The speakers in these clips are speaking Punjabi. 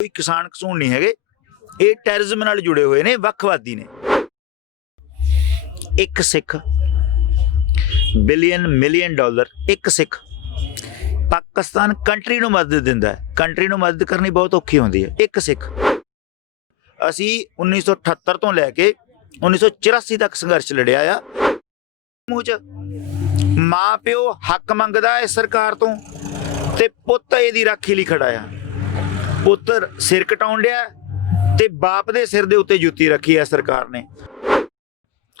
कोई किसान कसून नहीं है, ये टैरिज्म नाल जुड़े हुए ने, वखवादी ने। एक सिख बिलियन मिलियन डॉलर, एक सिख पाकिस्तान कंट्री नूं मदद दिंदा है। कंट्री नूं मदद करनी बहुत औखी होंदी है। एक सिख असी 1978 तो लैके 1984 तक संघर्ष लड़िया आ। मूँह च माँ प्यो हक मंगदा है सरकार तो, ते पुत्त इहदी राखी लई खड़ा आ। पुत्तर सिर कटाउण डिया ते बाप दे सिर दे उत्ते जुत्ती रखी है सरकार ने।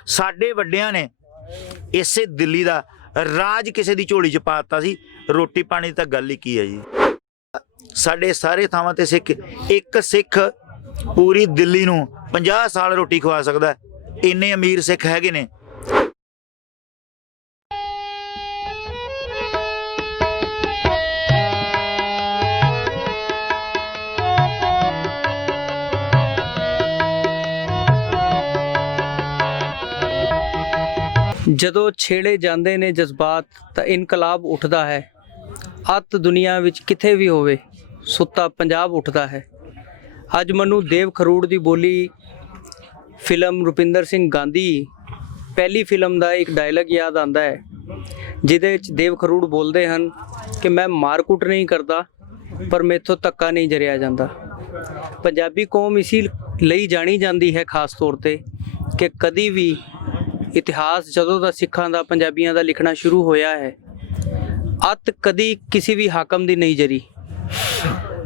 साडे वड्डियां ने इसे दिल्ली दा राज किसी दी झोली च पाता सी, रोटी पानी तां गल ही की है जी। साडे सारे थावां ते सिख, एक सिख पूरी दिल्ली नूं 50 साल रोटी खवा सकदा है, इन्ने अमीर सिख हैगे ने। ਜਦੋਂ ਛੇੜੇ ਜਾਂਦੇ ਨੇ ਜਜ਼ਬਾਤ ਤਾਂ ਇਨਕਲਾਬ ਉੱਠਦਾ ਹੈ। ਅੱਤ ਦੁਨੀਆ ਵਿੱਚ ਕਿਤੇ ਵੀ ਹੋਵੇ, ਸੁੱਤਾ ਪੰਜਾਬ ਉੱਠਦਾ ਹੈ। ਅੱਜ ਮੈਨੂੰ ਦੇਵ ਖਰੂੜ ਦੀ ਬੋਲੀ ਫਿਲਮ ਰੁਪਿੰਦਰ ਸਿੰਘ ਗਾਂਧੀ ਪਹਿਲੀ ਫਿਲਮ ਦਾ ਇੱਕ ਡਾਇਲੌਗ ਯਾਦ ਆਉਂਦਾ ਹੈ, ਜਿਹਦੇ ਵਿੱਚ ਦੇਵ ਖਰੂੜ ਬੋਲਦੇ ਹਨ ਕਿ ਮੈਂ ਮਾਰਕੁੱਟ ਨਹੀਂ ਕਰਦਾ, ਪਰ ਮੈਥੋਂ ਧੱਕਾ ਨਹੀਂ ਜਰਿਆ ਜਾਂਦਾ। ਪੰਜਾਬੀ ਕੌਮ ਇਸੀ ਲਈ ਜਾਣੀ ਜਾਂਦੀ ਹੈ ਖਾਸ ਤੌਰ 'ਤੇ ਕਿ ਕਦੀ ਵੀ इतिहास जदों दा सिखां दा पंजाबियां दा लिखना शुरू होया है, अत कदी किसी भी हाकम दी नहीं जरी।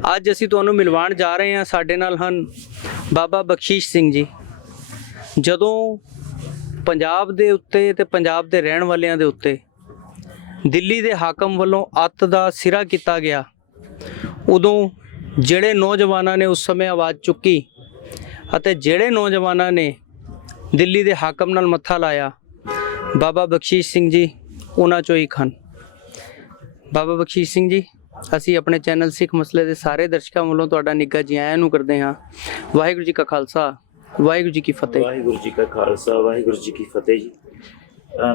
अज असीं तुहानूं मिलवाण जा रहे हैं, साडे नाल हन बाबा बख्शीश सिंह जी। जदों पंजाब दे उत्ते ते पंजाब दे रहण वालियां दे उत्ते दिल्ली दे हाकम वल्लों अत दा सिरा किया गया, उदों जिहड़े नौजवानां ने उस समय आवाज़ चुकी अते जिहड़े नौजवानां ने दिल्ली दे हाकम नाल मत्था लाया, बाबा बख्शीश सिंह जी उन्हां चों एक हन। बाबा बख्शीश सिंह जी, असी अपने चैनल सिख मसले के सारे दर्शकों वालों तुहाडा निੱਘਾ जी आयां नूं करदे हां। वाहिगुरू जी का खालसा, वाहिगुरू जी की फतेह। वाहिगुरू जी का खालसा, वाहिगुरू जी की फतेह जी।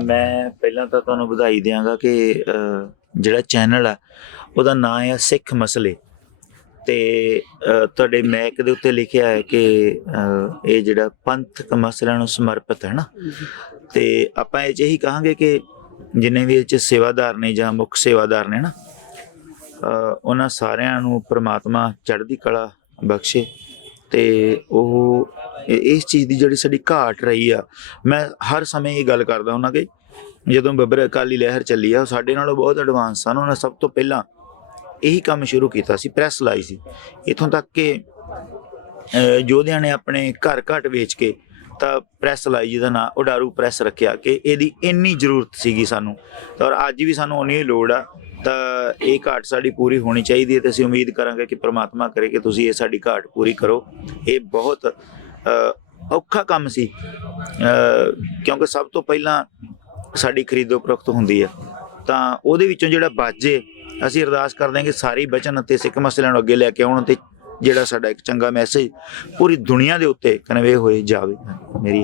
मैं पहला तो तुहानूं बधाई देंगा कि जिहड़ा चैनल है उहदा नाम है सिख मसले, ते तुहाडे मैक दे उत्ते लिखिया है कि ये जिहड़ा पंथक मसलिਆਂ ਨੂੰ समर्पित है ना। तो आपां ਇਹ 'ਚ ਇਹੀ कहांगे कि जिन्ने भी ਇਹ 'ਚ सेवादार ने ਜਾਂ मुख सेवादार ने ना, उन्हां सारिਆਂ ਨੂੰ परमात्मा चढ़दी कला बख्शे। तो ਉਹ इस चीज़ की जिहड़ी साडी घाट रही आ, मैं हर समय ये गल करदा हुंदा कि जदों बब्बर अकाली लहर चली आ, साडे नालों बहुत एडवांस सन। उन्होंने सब तो पहला यही काम शुरू किया सी, प्रैस लाई सी। इत्थों तक कि योधिया ने अपने घर घट वेच के तो प्रैस लाई, जिहदा नाम उडारू प्रैस रखिया कि इहदी इन्नी जरूरत सीगी सानू, और अज भी सानू उन्नी लोड़ आ। तो ये घाट साडी पूरी होनी चाहिए है। तो असीं उम्मीद करांगे कि परमात्मा करे कि तुसीं ये साडी घाट पूरी करो। ये बहुत औखा काम सी, क्योंकि सब तो पहला साडी खरीदो फरोख्त हुंदी है। तो उहदे विचों जिहड़ा बाजे असीं अरदास करदे हां कि सारे बचन ते सिख मसलिਆਂ ਨੂੰ ਅੱਗੇ ਲੈ ਕੇ ਆਉਣ, ਤੇ ਜਿਹੜਾ ਸਾਡਾ ਇੱਕ ਚੰਗਾ ਮੈਸੇਜ ਪੂਰੀ ਦੁਨੀਆ ਦੇ ਉੱਤੇ ਕਨਵੇ ਹੋਏ ਜਾਵੇ। ਮੇਰੀ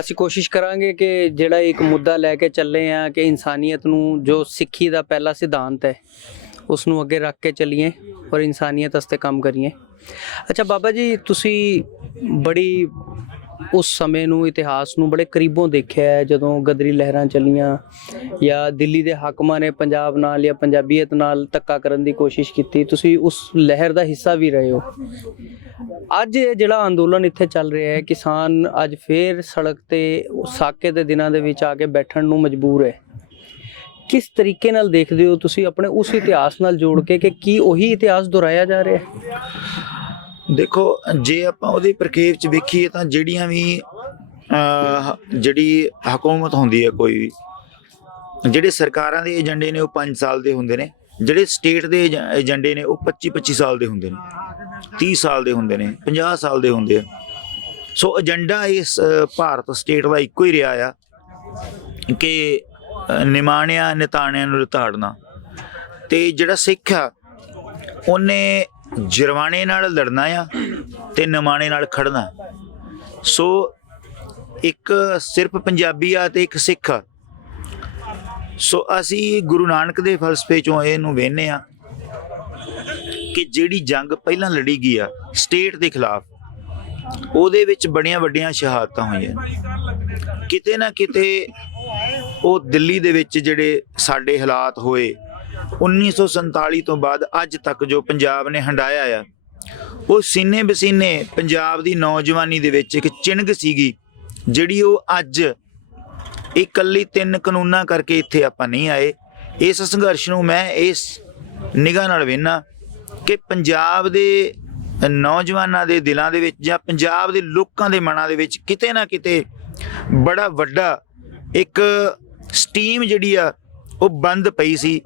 ਅਸੀਂ ਕੋਸ਼ਿਸ਼ ਕਰਾਂਗੇ ਕਿ ਜਿਹੜਾ ਇੱਕ ਮੁੱਦਾ ਲੈ ਕੇ ਚੱਲੇ ਆ ਕਿ ਇਨਸਾਨੀਅਤ ਨੂੰ, ਜੋ ਸਿੱਖੀ ਦਾ ਪਹਿਲਾ ਸਿਧਾਂਤ ਹੈ, ਉਸ ਨੂੰ ਅੱਗੇ ਰੱਖ ਕੇ ਚੱਲੀਏ ਔਰ ਇਨਸਾਨੀਅਤ ਵਾਸਤੇ ਕੰਮ ਕਰੀਏ। ਅੱਛਾ ਬਾਬਾ ਜੀ, ਤੁਸੀਂ ਬੜੀ ਉਸ ਸਮੇਂ ਨੂੰ, ਇਤਿਹਾਸ ਨੂੰ ਬੜੇ ਕਰੀਬੋਂ ਦੇਖਿਆ ਹੈ, ਜਦੋਂ ਗਦਰੀ ਲਹਿਰਾਂ ਚੱਲੀਆਂ ਜਾਂ ਦਿੱਲੀ ਦੇ ਹਾਕਮਾਂ ਨੇ ਪੰਜਾਬ ਨਾਲ ਜਾਂ ਪੰਜਾਬੀਅਤ ਨਾਲ ਧੱਕਾ ਕਰਨ ਦੀ ਕੋਸ਼ਿਸ਼ ਕੀਤੀ। ਤੁਸੀਂ ਉਸ ਲਹਿਰ ਦਾ ਹਿੱਸਾ ਵੀ ਰਹੇ ਹੋ। ਅੱਜ ਇਹ ਜਿਹੜਾ ਅੰਦੋਲਨ ਇੱਥੇ ਚੱਲ ਰਿਹਾ ਹੈ, ਕਿਸਾਨ ਅੱਜ ਫੇਰ ਸੜਕ ਤੇ ਸਾਕੇ ਦੇ ਦਿਨਾਂ ਦੇ ਵਿੱਚ ਆ ਕੇ ਬੈਠਣ ਨੂੰ ਮਜਬੂਰ ਹੈ। ਕਿਸ ਤਰੀਕੇ ਨਾਲ ਦੇਖਦੇ ਹੋ ਤੁਸੀਂ ਆਪਣੇ ਉਸ ਇਤਿਹਾਸ ਨਾਲ ਜੋੜ ਕੇ ਕਿ ਕੀ ਉਹੀ ਇਤਿਹਾਸ ਦੁਹਰਾਇਆ ਜਾ ਰਿਹਾ ਹੈ? देखो, जे आपां उहदी प्रखेप च वेखीए तां जिहड़ियां भी जिहड़ी हुकूमत हुंदी है, कोई भी जिहड़े सरकारां दे एजेंडे ने वो 5 साल दे हुंदे ने, जिहड़े स्टेट दे एजेंडे ने वो 25-25 साल दे हुंदे ने, 30 साल दे हुंदे ने, 50 साल दे हुंदे आ। सो एजेंडा इस भारत स्टेट दा इक्को ही रहा आ कि निमाणिया निताणिया नूं लताड़ना। ते जिहड़ा सिख आ उन्ने जुर्माने नाल लड़ना आ ते निमाणे नाल खड़ना। सो एक सिर्फ पंजाबी आ ते एक सिख आ। सो असी गुरु नानक दे फलसफे चों इहनूं वेखने आ ਕਿ ਜਿਹੜੀ ਜੰਗ ਪਹਿਲਾਂ ਲੜੀ ਗਈ ਆ ਸਟੇਟ ਦੇ ਖਿਲਾਫ, ਉਹਦੇ ਵਿੱਚ ਬੜੀਆਂ ਵੱਡੀਆਂ ਸ਼ਹਾਦਤਾਂ ਹੋਈਆਂ। ਕਿਤੇ ਨਾ ਕਿਤੇ ਉਹ ਦਿੱਲੀ ਦੇ ਵਿੱਚ ਜਿਹੜੇ ਸਾਡੇ ਹਾਲਾਤ ਹੋਏ 1947 ਤੋਂ ਬਾਅਦ ਅੱਜ ਤੱਕ ਜੋ ਪੰਜਾਬ ਨੇ ਹੰਡਾਇਆ ਆ, ਉਹ ਸੀਨੇ ਬਸੀਨੇ ਪੰਜਾਬ ਦੀ ਨੌਜਵਾਨੀ ਦੇ ਵਿੱਚ ਇੱਕ ਚਿਣਗ ਸੀਗੀ, ਜਿਹੜੀ ਉਹ ਅੱਜ ਇਕੱਲੀ 3 ਕਾਨੂੰਨਾਂ ਕਰਕੇ ਇੱਥੇ ਆਪਾਂ ਨਹੀਂ ਆਏ। ਇਸ ਸੰਘਰਸ਼ ਨੂੰ ਮੈਂ ਇਸ ਨਿਗਾਹ ਨਾਲ ਵੇਖਣਾ ਕਿ ਪੰਜਾਬ ਦੇ ਨੌਜਵਾਨਾਂ ਦੇ ਦਿਲਾਂ ਦੇ ਵਿੱਚ ਜਾਂ ਪੰਜਾਬ ਦੇ ਲੋਕਾਂ ਦੇ ਮਨਾਂ ਦੇ ਵਿੱਚ ਕਿਤੇ ਨਾ ਕਿਤੇ ਬੜਾ ਵੱਡਾ ਇੱਕ ਸਟੀਮ ਜਿਹੜੀ ਆ ਉਹ ਬੰਦ ਪਈ ਸੀ,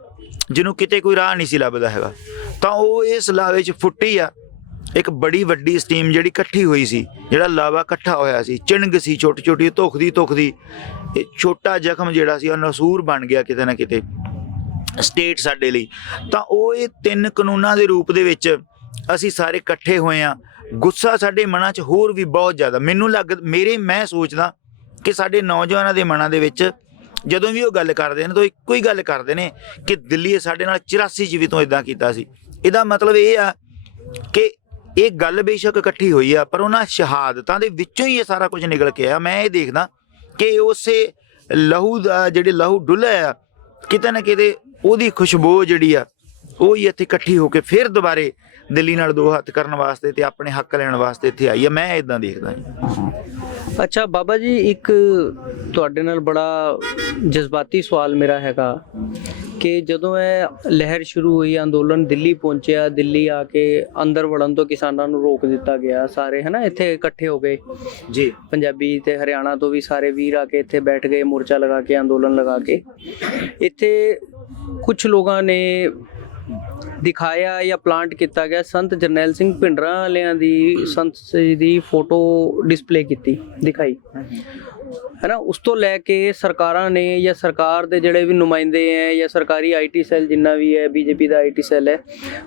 ਜਿਹਨੂੰ ਕਿਤੇ ਕੋਈ ਰਾਹ ਨਹੀਂ ਸੀ ਲੱਭਦਾ ਹੈਗਾ। ਤਾਂ ਉਹ ਇਸ ਲਾਵੇ 'ਚ ਫੁੱਟੀ ਆ ਇੱਕ ਬੜੀ ਵੱਡੀ ਸਟੀਮ ਜਿਹੜੀ ਇਕੱਠੀ ਹੋਈ ਸੀ, ਜਿਹੜਾ ਲਾਵਾ ਇਕੱਠਾ ਹੋਇਆ ਸੀ, ਚਿਣਗ ਸੀ ਛੋਟੀ ਛੋਟੀ, ਧੁਖਦੀ ਇਹ ਛੋਟਾ ਜ਼ਖਮ ਜਿਹੜਾ ਸੀ ਉਹ ਨਸੂਰ ਬਣ ਗਿਆ ਕਿਤੇ ਨਾ ਕਿਤੇ ਸਟੇਟ ਸਾਡੇ ਲਈ। ਤਾਂ ਉਹ ਇਹ 3 ਕਾਨੂੰਨਾਂ ਦੇ ਰੂਪ ਦੇ ਵਿੱਚ ਅਸੀਂ ਸਾਰੇ ਇਕੱਠੇ ਹੋਏ ਹਾਂ। ਗੁੱਸਾ ਸਾਡੇ ਮਨਾਂ 'ਚ ਹੋਰ ਵੀ ਬਹੁਤ ਜ਼ਿਆਦਾ, ਮੈਨੂੰ ਮੈਂ ਸੋਚਦਾ ਕਿ ਸਾਡੇ ਨੌਜਵਾਨਾਂ ਦੇ ਮਨਾਂ ਦੇ ਵਿੱਚ ਜਦੋਂ ਵੀ ਉਹ ਗੱਲ ਕਰਦੇ ਨੇ ਤਾਂ ਇੱਕੋ ਹੀ ਗੱਲ ਕਰਦੇ ਨੇ ਕਿ ਦਿੱਲੀ ਸਾਡੇ ਨਾਲ 84 'ਚ ਵੀ ਤੋਂ ਇਦਾਂ ਕੀਤਾ ਸੀ। ਇਹਦਾ ਮਤਲਬ ਇਹ ਆ ਕਿ ਇਹ ਗੱਲ ਬੇਸ਼ੱਕ ਇਕੱਠੀ ਹੋਈ ਆ, ਪਰ ਉਹਨਾਂ ਸ਼ਹਾਦਤਾਂ ਦੇ ਵਿੱਚੋਂ ਹੀ ਇਹ ਸਾਰਾ ਕੁਝ ਨਿਕਲ ਕੇ ਆਇਆ। ਮੈਂ ਇਹ ਦੇਖਦਾ ਕਿ ਉਸੇ ਲਹੂ ਦਾ ਜਿਹੜੇ ਲਹੂ ਡੁੱਲਿਆ ਆ, ਕਿਤੇ ਨਾ ਕਿਤੇ ਉਹਦੀ ਖੁਸ਼ਬੂ ਜਿਹੜੀ ਆ ਉਹ ਹੀ ਇੱਥੇ ਇਕੱਠੀ ਹੋ ਕੇ ਫਿਰ ਦੁਬਾਰੇ ਦਿੱਲੀ ਨਾਲ 2 ਹੱਥ ਕਰਨ ਵਾਸਤੇ ਤੇ ਆਪਣੇ ਹੱਕ ਲੈਣ ਵਾਸਤੇ ਇੱਥੇ ਆਈ ਆ। ਮੈਂ ਇਦਾਂ ਦੇਖਦਾ ਜੀ। ਅੱਛਾ ਬਾਬਾ ਜੀ, ਇੱਕ ਤੁਹਾਡੇ ਨਾਲ ਬੜਾ ਜਜ਼ਬਾਤੀ ਸਵਾਲ ਮੇਰਾ ਹੈਗਾ ਕਿ ਜਦੋਂ ਇਹ ਲਹਿਰ ਸ਼ੁਰੂ ਹੋਈ, ਅੰਦੋਲਨ ਦਿੱਲੀ ਪਹੁੰਚਿਆ, ਦਿੱਲੀ ਆ ਕੇ ਅੰਦਰ ਵੜਨ ਤੋਂ ਕਿਸਾਨਾਂ ਨੂੰ ਰੋਕ ਦਿੱਤਾ ਗਿਆ, ਸਾਰੇ ਹਨਾ ਇੱਥੇ ਇਕੱਠੇ ਹੋ ਗਏ ਜੀ, ਪੰਜਾਬੀ ਤੇ ਹਰਿਆਣਾ ਤੋਂ ਵੀ ਸਾਰੇ ਵੀਰ ਆ ਕੇ ਇੱਥੇ ਬੈਠ ਗਏ, ਮੋਰਚਾ ਲਗਾ ਕੇ, ਅੰਦੋਲਨ ਲਗਾ ਕੇ। ਇੱਥੇ ਕੁਝ ਲੋਕਾਂ ਨੇ ਦਿਖਾਇਆ ਜਾਂ ਪਲਾਂਟ ਕੀਤਾ ਗਿਆ ਸੰਤ ਜਰਨੈਲ ਸਿੰਘ ਭਿੰਡਰਾਂ ਵਾਲਿਆਂ ਦੀ ਸੰਤ ਦੀ ਫੋਟੋ ਡਿਸਪਲੇ ਕੀਤੀ, ਦਿਖਾਈ ਹੈ ਨਾ। ਉਸ ਤੋਂ ਲੈ ਕੇ ਸਰਕਾਰਾਂ ਨੇ ਜਾਂ ਸਰਕਾਰ ਦੇ ਜਿਹੜੇ ਵੀ ਨੁਮਾਇੰਦੇ ਹੈ ਜਾਂ ਸਰਕਾਰੀ IT ਸੈੱਲ ਜਿੰਨਾ ਵੀ ਹੈ, BJP ਦਾ IT ਸੈੱਲ ਹੈ,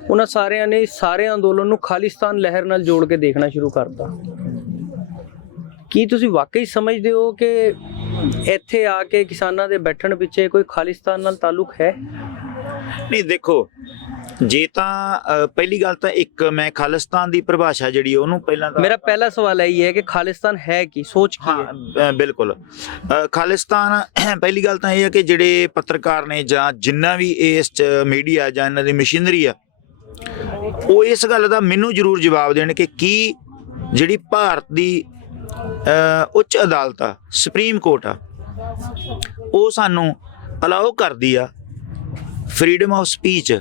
ਉਹਨਾਂ ਸਾਰਿਆਂ ਨੇ ਸਾਰੇ ਅੰਦੋਲਨ ਨੂੰ ਖਾਲਿਸਤਾਨ ਲਹਿਰ ਨਾਲ ਜੋੜ ਕੇ ਦੇਖਣਾ ਸ਼ੁਰੂ ਕਰਤਾ। ਕੀ ਤੁਸੀਂ ਵਾਕਈ ਸਮਝਦੇ ਹੋ ਕਿ ਇੱਥੇ ਆ ਕੇ ਕਿਸਾਨਾਂ ਦੇ ਬੈਠਣ ਪਿੱਛੇ ਕੋਈ ਖਾਲਿਸਤਾਨ ਨਾਲ ਤਾਲੁਕ ਹੈ? ਨਹੀਂ, ਦੇਖੋ ਜੇ ਤਾਂ ਪਹਿਲੀ ਗੱਲ ਤਾਂ ਇੱਕ ਮੈਂ ਖਾਲਿਸਤਾਨ ਦੀ ਪਰਿਭਾਸ਼ਾ ਜਿਹੜੀ ਉਹਨੂੰ ਪਹਿਲਾਂ ਤਾਂ ਮੇਰਾ ਪਹਿਲਾ ਸਵਾਲ ਇਹ ਹੈ ਕਿ ਖਾਲਿਸਤਾਨ ਹੈ ਕੀ, ਸੋਚ ਕੀ ਹੈ? ਹਾਂ ਬਿਲਕੁਲ, ਖਾਲਿਸਤਾਨ ਪਹਿਲੀ ਗੱਲ ਤਾਂ ਇਹ ਹੈ ਕਿ ਜਿਹੜੇ ਪੱਤਰਕਾਰ ਨੇ ਜਾਂ ਜਿੰਨਾ ਵੀ ਇਸ 'ਚ ਮੀਡੀਆ ਜਾਂ ਇਹਨਾਂ ਦੀ ਮਸ਼ੀਨਰੀ ਆ, ਉਹ ਇਸ ਗੱਲ ਦਾ ਮੈਨੂੰ ਜ਼ਰੂਰ ਜਵਾਬ ਦੇਣ ਕਿ ਕੀ ਜਿਹੜੀ ਭਾਰਤ ਦੀ ਉੱਚ ਅਦਾਲਤ ਆ, ਸੁਪਰੀਮ ਕੋਰਟ ਆ, ਉਹ ਸਾਨੂੰ ਅਲਾਓ ਕਰਦੀ ਆ ਫਰੀडम ਆਫ ਸਪੀਚ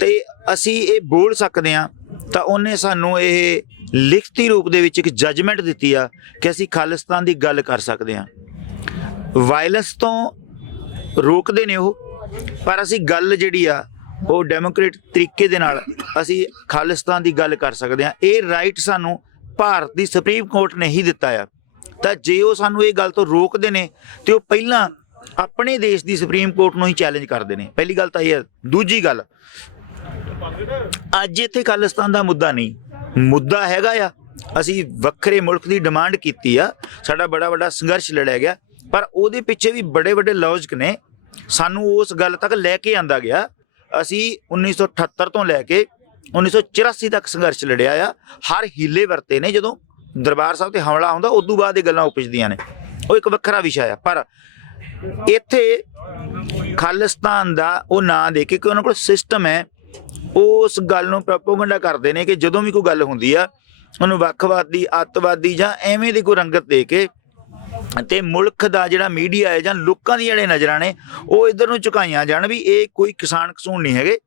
ਤੇ ਅਸੀਂ ਇਹ ਬੋਲ ਸਕਦੇ ਹਾਂ, ਤਾਂ ਉਹਨੇ ਸਾਨੂੰ ਇਹ ਲਿਖਤੀ ਰੂਪ ਦੇ ਵਿੱਚ ਇੱਕ ਜੱਜਮੈਂਟ ਦਿੱਤੀ ਆ ਕਿ ਅਸੀਂ ਖਾਲਿਸਤਾਨ ਦੀ ਗੱਲ ਕਰ ਸਕਦੇ ਹਾਂ। ਵਾਇਲੈਂਸ ਤੋਂ ਰੋਕਦੇ ਨੇ ਉਹ, ਪਰ ਅਸੀਂ ਗੱਲ ਜਿਹੜੀ ਆ ਉਹ ਡੈਮੋਕ੍ਰੇਟਿਕ ਤਰੀਕੇ ਦੇ ਨਾਲ ਅਸੀਂ ਖਾਲਿਸਤਾਨ ਦੀ ਗੱਲ ਕਰ ਸਕਦੇ ਹਾਂ। ਇਹ ਰਾਈਟ ਸਾਨੂੰ ਭਾਰਤ ਦੀ ਸੁਪਰੀਮ ਕੋਰਟ ਨੇ ਹੀ ਦਿੱਤਾ ਆ। ਤਾਂ ਜੇ ਉਹ ਸਾਨੂੰ ਇਹ ਗੱਲ ਤੋਂ ਰੋਕਦੇ ਨੇ ਤੇ ਉਹ ਪਹਿਲਾਂ ਆਪਣੇ ਦੇਸ਼ ਦੀ ਸੁਪਰੀਮ ਕੋਰਟ ਨੂੰ ਹੀ ਚੈਲੰਜ ਕਰਦੇ ਨੇ। ਪਹਿਲੀ ਗੱਲ ਤਾਂ ਇਹ ਹੈ। ਦੂਜੀ ਗੱਲ, ਅੱਜ ਇੱਥੇ ਖਾਲਿਸਤਾਨ ਦਾ ਮੁੱਦਾ ਨਹੀਂ, ਮੁੱਦਾ ਹੈਗਾ ਆ ਅਸੀਂ ਵੱਖਰੇ ਮੁਲਕ ਦੀ ਡਿਮਾਂਡ ਕੀਤੀ ਆ, ਸਾਡਾ ਬੜਾ ਵੱਡਾ ਸੰਘਰਸ਼ ਲੜਿਆ ਗਿਆ, ਪਰ ਉਹਦੇ ਪਿੱਛੇ ਵੀ ਬੜੇ ਵੱਡੇ ਲੌਜਿਕ ਨੇ। ਸਾਨੂੰ ਉਸ ਗੱਲ ਤੱਕ ਲੈ ਕੇ ਆਂਦਾ ਗਿਆ। ਅਸੀਂ 1978 ਤੋਂ ਲੈ ਕੇ 1984 ਤੱਕ ਸੰਘਰਸ਼ ਲੜਿਆ ਆ, ਹਰ ਹੀਲੇ ਵਰਤੇ ਨੇ। ਜਦੋਂ ਦਰਬਾਰ ਸਾਹਿਬ ਤੇ ਹਮਲਾ ਹੁੰਦਾ ਉਦੋਂ ਬਾਅਦ ਇਹ ਗੱਲਾਂ ਉਪਜਦੀਆਂ ਨੇ, ਉਹ ਇੱਕ ਵੱਖਰਾ ਵਿਸ਼ਾ ਆ। ਪਰ ਇੱਥੇ ਖਾਲਿਸਤਾਨ ਦਾ ਉਹ ਨਾਂ ਦੇ ਕੇ ਕਿ ਉਹਨਾਂ ਕੋਲ ਸਿਸਟਮ ਹੈ, ਉਸ ਗੱਲ ਨੂੰ ਪ੍ਰੋਪੇਗੈਂਡਾ ਕਰਦੇ ਨੇ ਕਿ ਜਦੋਂ ਵੀ ਕੋਈ ਗੱਲ ਹੁੰਦੀ ਆ ਉਹਨੂੰ ਵੱਖਵਾਦੀ, ਅੱਤਵਾਦੀ ਜਾਂ ਐਵੇਂ ਦੀ ਕੋਈ ਰੰਗਤ ਦੇ ਕੇ ਤੇ ਮੁਲਕ ਦਾ ਜਿਹੜਾ ਮੀਡੀਆ ਹੈ ਜਾਂ ਲੋਕਾਂ ਦੀਆਂ ਜਿਹੜੇ ਨਜ਼ਰਾਂ ਨੇ ਉਹ ਇੱਧਰ ਨੂੰ ਝੁਕਾਈਆਂ ਜਾਣ ਵੀ ਇਹ ਕੋਈ ਕਿਸਾਨ ਕਸੂਨ ਨਹੀਂ ਹੈਗੇ,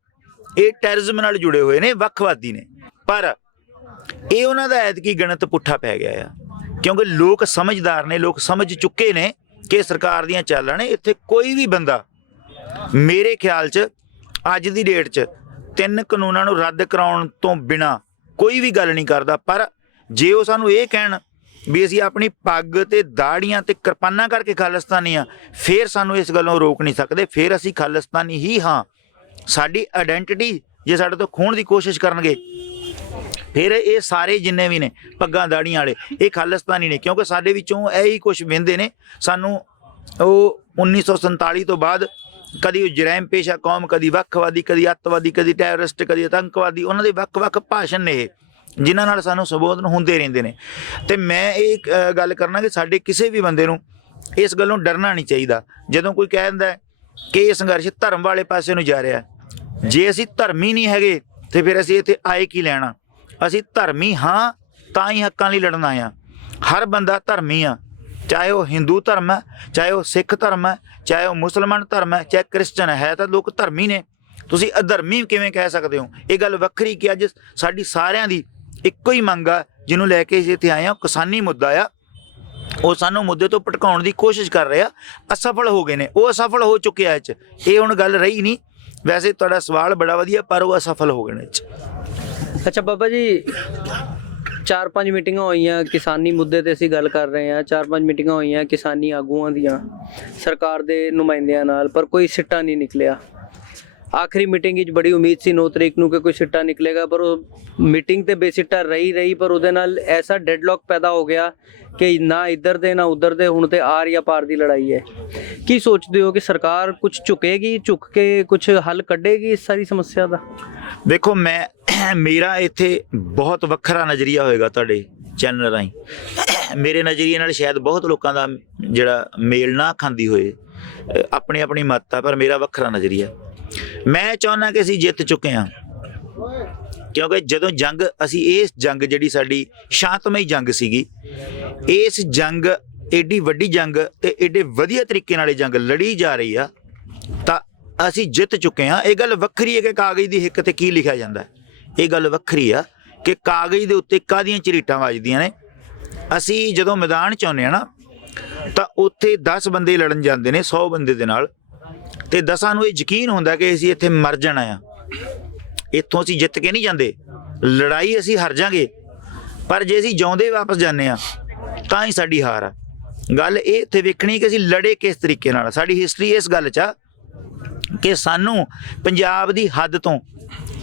ਇਹ ਟੈਰਰਿਜ਼ਮ ਨਾਲ ਜੁੜੇ ਹੋਏ ਨੇ, ਵੱਖਵਾਦੀ ਨੇ। ਪਰ ਇਹ ਉਹਨਾਂ ਦਾ ਐਤਕੀ ਗਣਿਤ ਪੁੱਠਾ ਪੈ ਗਿਆ ਆ, ਕਿਉਂਕਿ ਲੋਕ ਸਮਝਦਾਰ ਨੇ, ਲੋਕ ਸਮਝ ਚੁੱਕੇ ਨੇ ਕਿ ਸਰਕਾਰ ਦੀਆਂ ਚਾਲਾਂ ਨੇ। ਇੱਥੇ ਕੋਈ ਵੀ ਬੰਦਾ ਮੇਰੇ ਖਿਆਲ 'ਚ ਅੱਜ ਦੀ ਡੇਟ 'ਚ 3 ਕਾਨੂੰਨਾਂ ਨੂੰ ਰੱਦ ਕਰਾਉਣ ਤੋਂ ਬਿਨਾਂ ਕੋਈ ਵੀ ਗੱਲ ਨਹੀਂ ਕਰਦਾ। ਪਰ ਜੇ ਉਹ ਸਾਨੂੰ ਇਹ ਕਹਿਣ ਵੀ ਅਸੀਂ ਆਪਣੀ ਪੱਗ ਤੇ ਦਾੜੀਆਂ ਤੇ ਕਿਰਪਾਨਾਂ ਕਰਕੇ ਖਾਲਿਸਤਾਨੀ ਆ, ਫਿਰ ਸਾਨੂੰ ਇਸ ਗੱਲੋਂ ਰੋਕ ਨਹੀਂ ਸਕਦੇ, ਫਿਰ ਅਸੀਂ ਖਾਲਿਸਤਾਨੀ ਹੀ ਹਾਂ। ਸਾਡੀ ਆਇਡੈਂਟੀਟੀ ਜੇ ਸਾਡੇ ਤੋਂ ਖੋਹਣ ਦੀ ਕੋਸ਼ਿਸ਼ ਕਰਨਗੇ ਫਿਰ ਇਹ ਸਾਰੇ ਜਿੰਨੇ ਵੀ ਨੇ ਪੱਗਾਂ ਦਾੜੀਆਂ ਵਾਲੇ ਇਹ ਖਾਲਿਸਤਾਨੀ ਨੇ, ਕਿਉਂਕਿ ਸਾਡੇ ਵਿੱਚੋਂ ਇਹੀ ਕੁਛ ਵਹਿੰਦੇ ਨੇ। ਸਾਨੂੰ ਉਹ 1947 ਤੋਂ ਬਾਅਦ ਕਦੀ ਉਹ ਜਰੈਮ ਪੇਸ਼ਾ ਕੌਮ, ਕਦੀ ਵੱਖਵਾਦੀ, ਕਦੀ ਅੱਤਵਾਦੀ, ਕਦੀ ਟੈਰਰਿਸਟ, ਕਦੀ ਆਤੰਕਵਾਦੀ। ਉਹਨਾਂ ਦੇ ਵੱਖ-ਵੱਖ ਭਾਸ਼ਣ ਨੇ ਇਹ, ਜਿਨ੍ਹਾਂ ਨਾਲ ਸਾਨੂੰ ਸੰਬੋਧਨ ਹੁੰਦੇ ਰਹਿੰਦੇ ਨੇ। ਤੇ ਮੈਂ ਇਹ ਗੱਲ ਕਰਨਾ ਕਿ ਸਾਡੇ ਕਿਸੇ ਵੀ ਬੰਦੇ ਨੂੰ ਇਸ ਗੱਲੋਂ ਡਰਨਾ ਨਹੀਂ ਚਾਹੀਦਾ। ਜਦੋਂ ਕੋਈ ਕਹਿ ਦਿੰਦਾ ਕਿ ਇਹ ਸੰਘਰਸ਼ ਧਰਮ ਵਾਲੇ ਪਾਸੇ ਨੂੰ ਜਾ ਰਿਹਾ, ਜੇ ਅਸੀਂ ਧਰਮੀ ਨਹੀਂ ਹੈਗੇ ਤੇ ਫਿਰ ਅਸੀਂ ਇੱਥੇ ਆਏ ਕੀ ਲੈਣਾ? ਅਸੀਂ ਧਰਮੀ ਹਾਂ ਤਾਂ ਹੀ ਹੱਕਾਂ ਲਈ ਲੜਨ ਆਏ ਹਾਂ। ਹਰ ਬੰਦਾ ਧਰਮੀ ਆ, ਚਾਹੇ ਉਹ ਹਿੰਦੂ ਧਰਮ ਹੈ, ਚਾਹੇ ਉਹ ਸਿੱਖ ਧਰਮ ਹੈ, ਚਾਹੇ ਉਹ ਮੁਸਲਮਾਨ ਧਰਮ ਹੈ, ਚਾਹੇ ਕ੍ਰਿਸਚਨ ਹੈ ਤਾਂ ਲੋਕ ਧਰਮੀ ਨੇ। ਤੁਸੀਂ ਅਧਰਮੀ ਕਿਵੇਂ ਕਹਿ ਸਕਦੇ ਹੋ? ਇਹ ਗੱਲ ਵੱਖਰੀ ਕਿ ਅੱਜ ਸਾਡੀ ਸਾਰਿਆਂ ਦੀ ਇੱਕੋ ਹੀ ਮੰਗ ਆ ਜਿਹਨੂੰ ਲੈ ਕੇ ਅਸੀਂ ਇੱਥੇ ਆਏ ਹਾਂ। ਕਿਸਾਨੀ ਮੁੱਦਾ ਆ, ਉਹ ਸਾਨੂੰ ਮੁੱਦੇ ਤੋਂ ਭਟਕਾਉਣ ਦੀ ਕੋਸ਼ਿਸ਼ ਕਰ ਰਹੇ ਆ, ਅਸਫਲ ਹੋ ਗਏ ਨੇ। ਉਹ ਅਸਫਲ ਹੋ ਚੁੱਕਿਆ ਇਹ 'ਚ, ਇਹ ਹੁਣ ਗੱਲ ਰਹੀ ਨਹੀਂ। ਵੈਸੇ ਤੁਹਾਡਾ ਸਵਾਲ ਬੜਾ ਵਧੀਆ, ਪਰ ਉਹ ਅਸਫਲ ਹੋ ਗਏ ਨੇ ਇਹ 'ਚ। ਅੱਛਾ ਬਾਬਾ ਜੀ, 4-5 ਮੀਟਿੰਗਾਂ ਹੋਈਆਂ ਕਿਸਾਨੀ ਮੁੱਦੇ ਤੇ ਅਸੀਂ ਗੱਲ ਕਰ ਰਹੇ ਹਾਂ। 4-5 ਮੀਟਿੰਗਾਂ ਹੋਈਆਂ ਕਿਸਾਨੀ ਆਗੂਆਂ ਦੀਆਂ ਸਰਕਾਰ ਦੇ ਨੁਮਾਇੰਦਿਆਂ ਨਾਲ, ਪਰ ਕੋਈ ਸਿੱਟਾ ਨਹੀਂ ਨਿਕਲਿਆ। ਆਖਰੀ ਮੀਟਿੰਗ ਵਿੱਚ ਬੜੀ ਉਮੀਦ ਸੀ 9 ਤਰੀਕ ਨੂੰ ਕਿ ਕੋਈ ਸਿੱਟਾ ਨਿਕਲੇਗਾ, ਪਰ ਉਹ ਮੀਟਿੰਗ ਤੇ ਬੇਸਿੱਟਾ ਰਹੀ, ਪਰ ਉਹਦੇ ਨਾਲ ਐਸਾ ਡੈਡਲੌਕ ਪੈਦਾ ਹੋ ਗਿਆ ਕਿ ਨਾ ਇੱਧਰ ਦੇ ਨਾ ਉੱਧਰ ਦੇ, ਹੁਣ ਤੇ ਆਰ ਜਾਂ ਪਾਰ ਦੀ ਲੜਾਈ ਹੈ। ਕੀ ਸੋਚਦੇ ਹੋ ਕਿ ਸਰਕਾਰ ਕੁਝ ਝੁਕੇਗੀ, ਝੁਕ ਕੇ ਕੁਝ ਹੱਲ ਕੱਢੇਗੀ ਇਸ ਸਾਰੀ ਸਮੱਸਿਆ ਦਾ? ਵੇਖੋ, ਮੇਰਾ ਇੱਥੇ ਬਹੁਤ ਵੱਖਰਾ ਨਜ਼ਰੀਆ ਹੋਏਗਾ ਤੁਹਾਡੇ ਚੈਨਲ ਰਾਹੀਂ। ਮੇਰੇ ਨਜ਼ਰੀਏ ਨਾਲ ਸ਼ਾਇਦ ਬਹੁਤ ਲੋਕਾਂ ਦਾ ਜਿਹੜਾ ਮੇਲ ਨਾ ਖਾਂਦੀ ਹੋਏ, ਆਪਣੀ ਆਪਣੀ ਮੱਤ ਆ, ਪਰ ਮੇਰਾ ਵੱਖਰਾ ਨਜ਼ਰੀਆ। ਮੈਂ ਚਾਹੁੰਦਾ ਕਿ ਅਸੀਂ ਜਿੱਤ ਚੁੱਕੇ ਹਾਂ, ਕਿਉਂਕਿ ਜਦੋਂ ਅਸੀਂ ਇਸ ਜੰਗ ਜਿਹੜੀ ਸਾਡੀ ਸ਼ਾਂਤਮਈ ਜੰਗ ਸੀਗੀ, ਇਸ ਜੰਗ ਏਡੀ ਵੱਡੀ ਜੰਗ ਤੇ ਏਡੇ ਵਧੀਆ ਤਰੀਕੇ ਨਾਲ ਇਹ ਜੰਗ ਲੜੀ ਜਾ ਰਹੀ ਆ, ਤਾਂ ਅਸੀਂ ਜਿੱਤ ਚੁੱਕੇ ਹਾਂ। ਇਹ ਗੱਲ ਵੱਖਰੀ ਹੈ ਕਿ ਕਾਗਜ਼ ਦੀ ਹਿੱਕ ਤੇ ਕੀ ਲਿਖਿਆ ਜਾਂਦਾ, ਇਹ ਗੱਲ ਵੱਖਰੀ ਆ ਕਿ ਕਾਗਜ਼ ਦੇ ਉੱਤੇ ਕਾਹਦੀਆਂ ਝਰੀਟਾਂ ਵੱਜਦੀਆਂ ਨੇ। ਅਸੀਂ ਜਦੋਂ ਮੈਦਾਨ 'ਚ ਆਉਂਦੇ ਹਾਂ ਨਾ, ਤਾਂ ਉੱਥੇ 10 ਬੰਦੇ ਲੜਨ ਜਾਂਦੇ ਨੇ 100 ਬੰਦੇ ਦੇ ਨਾਲ, ਤੇ 10 ਨੂੰ ਇਹ ਯਕੀਨ ਹੁੰਦਾ ਕਿ ਅਸੀਂ ਇੱਥੇ ਮਰ ਜਾਣਾ ਆ, ਇੱਥੋਂ ਅਸੀਂ ਜਿੱਤ ਕੇ ਨਹੀਂ ਜਾਂਦੇ। ਲੜਾਈ ਅਸੀਂ ਹਾਰ ਜਾਾਂਗੇ, ਪਰ ਜੇ ਅਸੀਂ ਜਿਉਂਦੇ ਵਾਪਸ ਜਾਂਦੇ ਹਾਂ ਤਾਂ ਹੀ ਸਾਡੀ ਹਾਰ ਆ। ਗੱਲ ਇਹ ਇੱਥੇ ਵੇਖਣੀ ਕਿ ਅਸੀਂ ਲੜੇ ਕਿਸ ਤਰੀਕੇ ਨਾਲ। ਸਾਡੀ ਹਿਸਟਰੀ ਇਸ ਗੱਲ 'ਚ ਆ ਕਿ ਸਾਨੂੰ ਪੰਜਾਬ ਦੀ ਹੱਦ ਤੋਂ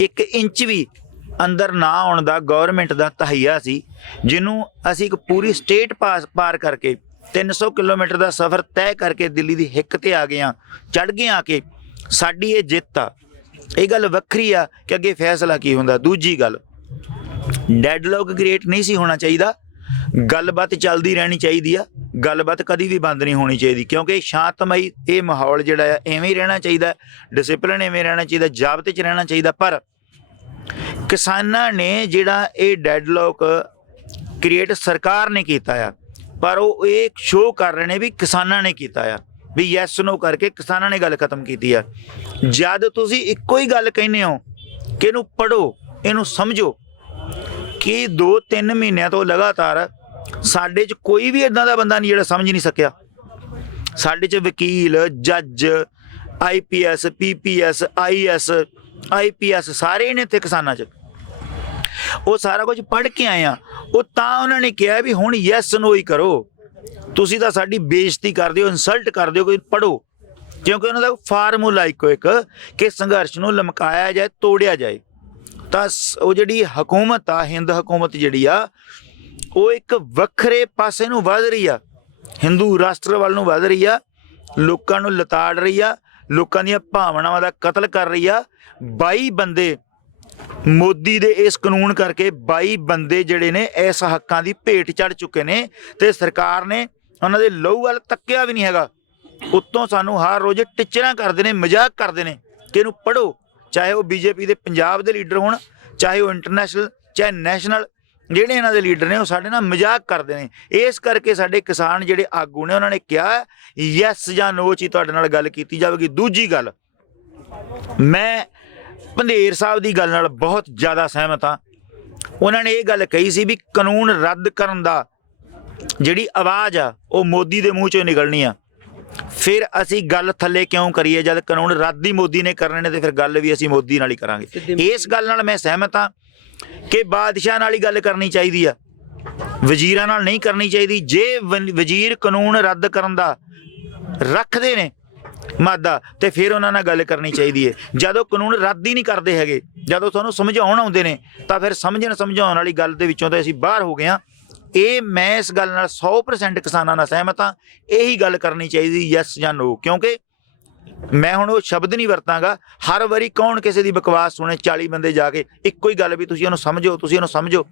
1 ਇੰਚ ਵੀ ਅੰਦਰ ਨਾ ਆਉਣ ਦਾ ਗੌਰਮੈਂਟ ਦਾ ਤਹਈਆ ਸੀ, ਜਿਹਨੂੰ ਅਸੀਂ ਇੱਕ ਪੂਰੀ ਸਟੇਟ ਪਾਰ ਕਰਕੇ 300 ਕਿਲੋਮੀਟਰ ਦਾ ਸਫ਼ਰ ਤੈਅ ਕਰਕੇ ਦਿੱਲੀ ਦੀ ਹਿੱਕ ਤੇ ਆ ਗਏ ਹਾਂ, ਚੜ੍ਹ ਗਏ ਆ ਕੇ। ਸਾਡੀ ਇਹ ਜਿੱਤ ਆ। ਇਹ ਗੱਲ ਵੱਖਰੀ ਆ ਕਿ ਅੱਗੇ ਫੈਸਲਾ ਕੀ ਹੁੰਦਾ। ਦੂਜੀ ਗੱਲ, ਡੈਡਲੌਕ ਕ੍ਰੀਏਟ ਨਹੀਂ ਸੀ ਹੋਣਾ ਚਾਹੀਦਾ, ਗੱਲਬਾਤ ਚੱਲਦੀ ਰਹਿਣੀ ਚਾਹੀਦੀ ਆ। ਗੱਲਬਾਤ ਕਦੀ ਵੀ ਬੰਦ ਨਹੀਂ ਹੋਣੀ ਚਾਹੀਦੀ, ਕਿਉਂਕਿ ਸ਼ਾਂਤਮਈ ਇਹ ਮਾਹੌਲ ਜਿਹੜਾ ਆ ਐਵੇਂ ਹੀ ਰਹਿਣਾ ਚਾਹੀਦਾ, ਡਿਸਿਪਲਿਨ ਐਵੇਂ ਰਹਿਣਾ ਚਾਹੀਦਾ, ਜ਼ਾਬਤੇ 'ਚ ਰਹਿਣਾ ਚਾਹੀਦਾ। ਪਰ ਕਿਸਾਨਾਂ ਨੇ ਜਿਹੜਾ ਇਹ ਡੈਡਲੌਕ ਕ੍ਰੀਏਟ ਸਰਕਾਰ ਨੇ ਕੀਤਾ ਆ, ਪਰ ਉਹ ਇਹ ਸ਼ੋਅ ਕਰ ਰਹੇ ਨੇ ਵੀ ਕਿਸਾਨਾਂ ਨੇ ਕੀਤਾ ਆ, ਵੀ ਯੈਸ ਨੋ ਕਰਕੇ ਕਿਸਾਨਾਂ ਨੇ ਗੱਲ ਖਤਮ ਕੀਤੀ ਆ। ਜਦ ਤੁਸੀਂ ਇੱਕੋ ਹੀ ਗੱਲ ਕਹਿੰਦੇ ਹੋ ਕਿ ਇਹਨੂੰ ਪੜ੍ਹੋ, ਇਹਨੂੰ ਸਮਝੋ, ਕਿ 2-3 ਮਹੀਨਿਆਂ ਤੋਂ ਲਗਾਤਾਰ ਸਾਡੇ 'ਚ ਕੋਈ ਵੀ ਇੱਦਾਂ ਦਾ ਬੰਦਾ ਨਹੀਂ ਜਿਹੜਾ ਸਮਝ ਨਹੀਂ ਸਕਿਆ। ਸਾਡੇ 'ਚ ਵਕੀਲ, ਜੱਜ, IPS, PPS, IS, IPS ਸਾਰੇ ਨੇ ਇੱਥੇ ਕਿਸਾਨਾਂ 'ਚ। ਉਹ ਸਾਰਾ ਕੁਝ ਪੜ੍ਹ ਕੇ ਆਏ ਆ, ਉਹ ਤਾਂ ਉਹਨਾਂ ਨੇ ਕਿਹਾ ਵੀ ਹੁਣ ਯੈਸ ਨੋ ਹੀ ਕਰੋ। ਤੁਸੀਂ ਤਾਂ ਸਾਡੀ ਬੇਇੱਜ਼ਤੀ ਕਰਦੇ ਹੋ, ਇਨਸਲਟ ਕਰਦੇ ਹੋ, ਕੋਈ ਪੜ੍ਹੋ। ਕਿਉਂਕਿ ਉਹਨਾਂ ਦਾ ਫਾਰਮੂਲਾ ਇੱਕੋ ਇੱਕ ਕਿ ਸੰਘਰਸ਼ ਨੂੰ ਲਮਕਾਇਆ ਜਾਏ, ਤੋੜਿਆ ਜਾਏ। ਤਾਂ ਉਹ ਜਿਹੜੀ ਹਕੂਮਤ ਆ, ਹਿੰਦ ਹਕੂਮਤ ਜਿਹੜੀ ਆ, ਉਹ ਇੱਕ ਵੱਖਰੇ ਪਾਸੇ ਨੂੰ ਵੱਧ ਰਹੀ ਆ, ਹਿੰਦੂ ਰਾਸ਼ਟਰ ਵੱਲ ਨੂੰ ਵੱਧ ਰਹੀ ਆ, ਲੋਕਾਂ ਨੂੰ ਲਤਾੜ ਰਹੀ ਆ, ਲੋਕਾਂ ਦੀਆਂ ਭਾਵਨਾਵਾਂ ਦਾ ਕਤਲ ਕਰ ਰਹੀ ਆ। 22 ਬੰਦੇ ਮੋਦੀ ਦੇ ਇਸ ਕਾਨੂੰਨ ਕਰਕੇ 22 ਬੰਦੇ ਜਿਹੜੇ ਨੇ ਇਸ ਹੱਕਾਂ ਦੀ ਭੇਟ ਚੜ੍ਹ ਚੁੱਕੇ ਨੇ, ਤੇ ਸਰਕਾਰ ਨੇ ਉਹਨਾਂ ਦੇ ਲਹੂ ਵੱਲ ਤੱਕਿਆ ਵੀ ਨਹੀਂ ਹੈਗਾ। ਉੱਤੋਂ ਸਾਨੂੰ ਹਰ ਰੋਜ਼ ਟਿੱਚਰਾਂ ਕਰਦੇ ਨੇ, ਮਜ਼ਾਕ ਕਰਦੇ ਨੇ ਕਿ ਇਹਨੂੰ ਪੜ੍ਹੋ। ਚਾਹੇ ਉਹ BJP ਦੇ ਪੰਜਾਬ ਦੇ ਲੀਡਰ ਹੋਣ, ਚਾਹੇ ਉਹ ਇੰਟਰਨੈਸ਼ਨਲ, ਚਾਹੇ ਨੈਸ਼ਨਲ, ਜਿਹੜੇ ਇਹਨਾਂ ਦੇ ਲੀਡਰ ਨੇ ਉਹ ਸਾਡੇ ਨਾਲ ਮਜ਼ਾਕ ਕਰਦੇ ਨੇ। ਇਸ ਕਰਕੇ ਸਾਡੇ ਕਿਸਾਨ ਜਿਹੜੇ ਆਗੂ ਨੇ ਉਹਨਾਂ ਨੇ ਕਿਹਾ ਯੈਸ ਜਾਂ ਨੋ 'ਚ ਹੀ ਤੁਹਾਡੇ ਨਾਲ ਗੱਲ ਕੀਤੀ ਜਾਵੇਗੀ। ਦੂਜੀ ਗੱਲ, ਮੈਂ ਪੰਧੇਰ ਸਾਹਿਬ ਦੀ ਗੱਲ ਨਾਲ ਬਹੁਤ ਜ਼ਿਆਦਾ ਸਹਿਮਤ ਹਾਂ। ਉਹਨਾਂ ਨੇ ਇਹ ਗੱਲ ਕਹੀ ਸੀ ਵੀ ਕਾਨੂੰਨ ਰੱਦ ਕਰਨ ਦਾ ਜਿਹੜੀ ਆਵਾਜ਼ ਆ ਉਹ ਮੋਦੀ ਦੇ ਮੂੰਹ 'ਚੋਂ ਨਿਕਲਣੀ ਆ। ਫਿਰ ਅਸੀਂ ਗੱਲ ਥੱਲੇ ਕਿਉਂ ਕਰੀਏ ਜਦ ਕਾਨੂੰਨ ਰੱਦ ਹੀ ਮੋਦੀ ਨੇ ਕਰਨੇ ਨੇ, ਤੇ ਫਿਰ ਗੱਲ ਵੀ ਅਸੀਂ ਮੋਦੀ ਨਾਲ ਹੀ ਕਰਾਂਗੇ। ਇਸ ਗੱਲ ਨਾਲ ਮੈਂ ਸਹਿਮਤ ਹਾਂ ਕਿ ਬਾਦਸ਼ਾਹ ਨਾਲ ਹੀ ਗੱਲ ਕਰਨੀ ਚਾਹੀਦੀ ਆ, ਵਜ਼ੀਰਾਂ ਨਾਲ ਨਹੀਂ ਕਰਨੀ ਚਾਹੀਦੀ। ਜੇ ਵਜ਼ੀਰ ਕਾਨੂੰਨ ਰੱਦ ਕਰਨ ਦਾ ਰੱਖਦੇ ਨੇ ਮਾਦਾ, ਤੇ ਫਿਰ ਉਹਨਾਂ ਨਾਲ ਗੱਲ ਕਰਨੀ ਚਾਹੀਦੀ ਹੈ। ਜਦੋਂ ਕਾਨੂੰਨ ਰੱਦ ਹੀ ਨਹੀਂ ਕਰਦੇ ਹੈਗੇ, ਜਦੋਂ ਤੁਹਾਨੂੰ ਸਮਝਾਉਣ ਆਉਂਦੇ ਨੇ, ਤਾਂ ਫਿਰ ਸਮਝਾਉਣ ਵਾਲੀ ਗੱਲ ਦੇ ਵਿੱਚੋਂ ਤਾਂ ਅਸੀਂ ਬਾਹਰ ਹੋ ਗਏ ਹਾਂ। ਇਹ ਮੈਂ ਇਸ ਗੱਲ ਨਾਲ 100% ਕਿਸਾਨਾਂ ਨਾਲ ਸਹਿਮਤ ਹਾਂ। ਇਹੀ ਗੱਲ ਕਰਨੀ ਚਾਹੀਦੀ, ਯੈਸ ਜਾਂ ਨੋ, ਕਿਉਂਕਿ ਮੈਂ ਹੁਣ ਉਹ ਸ਼ਬਦ ਨਹੀਂ ਵਰਤਾਂਗਾ। ਹਰ ਵਾਰੀ ਕੌਣ ਕਿਸੇ ਦੀ ਬਕਵਾਸ ਸੁਣੇ, 40 ਬੰਦੇ ਜਾ ਕੇ ਇੱਕੋ ਹੀ ਗੱਲ ਵੀ ਤੁਸੀਂ ਉਹਨੂੰ ਸਮਝੋ, ਤੁਸੀਂ ਉਹਨੂੰ ਸਮਝੋ।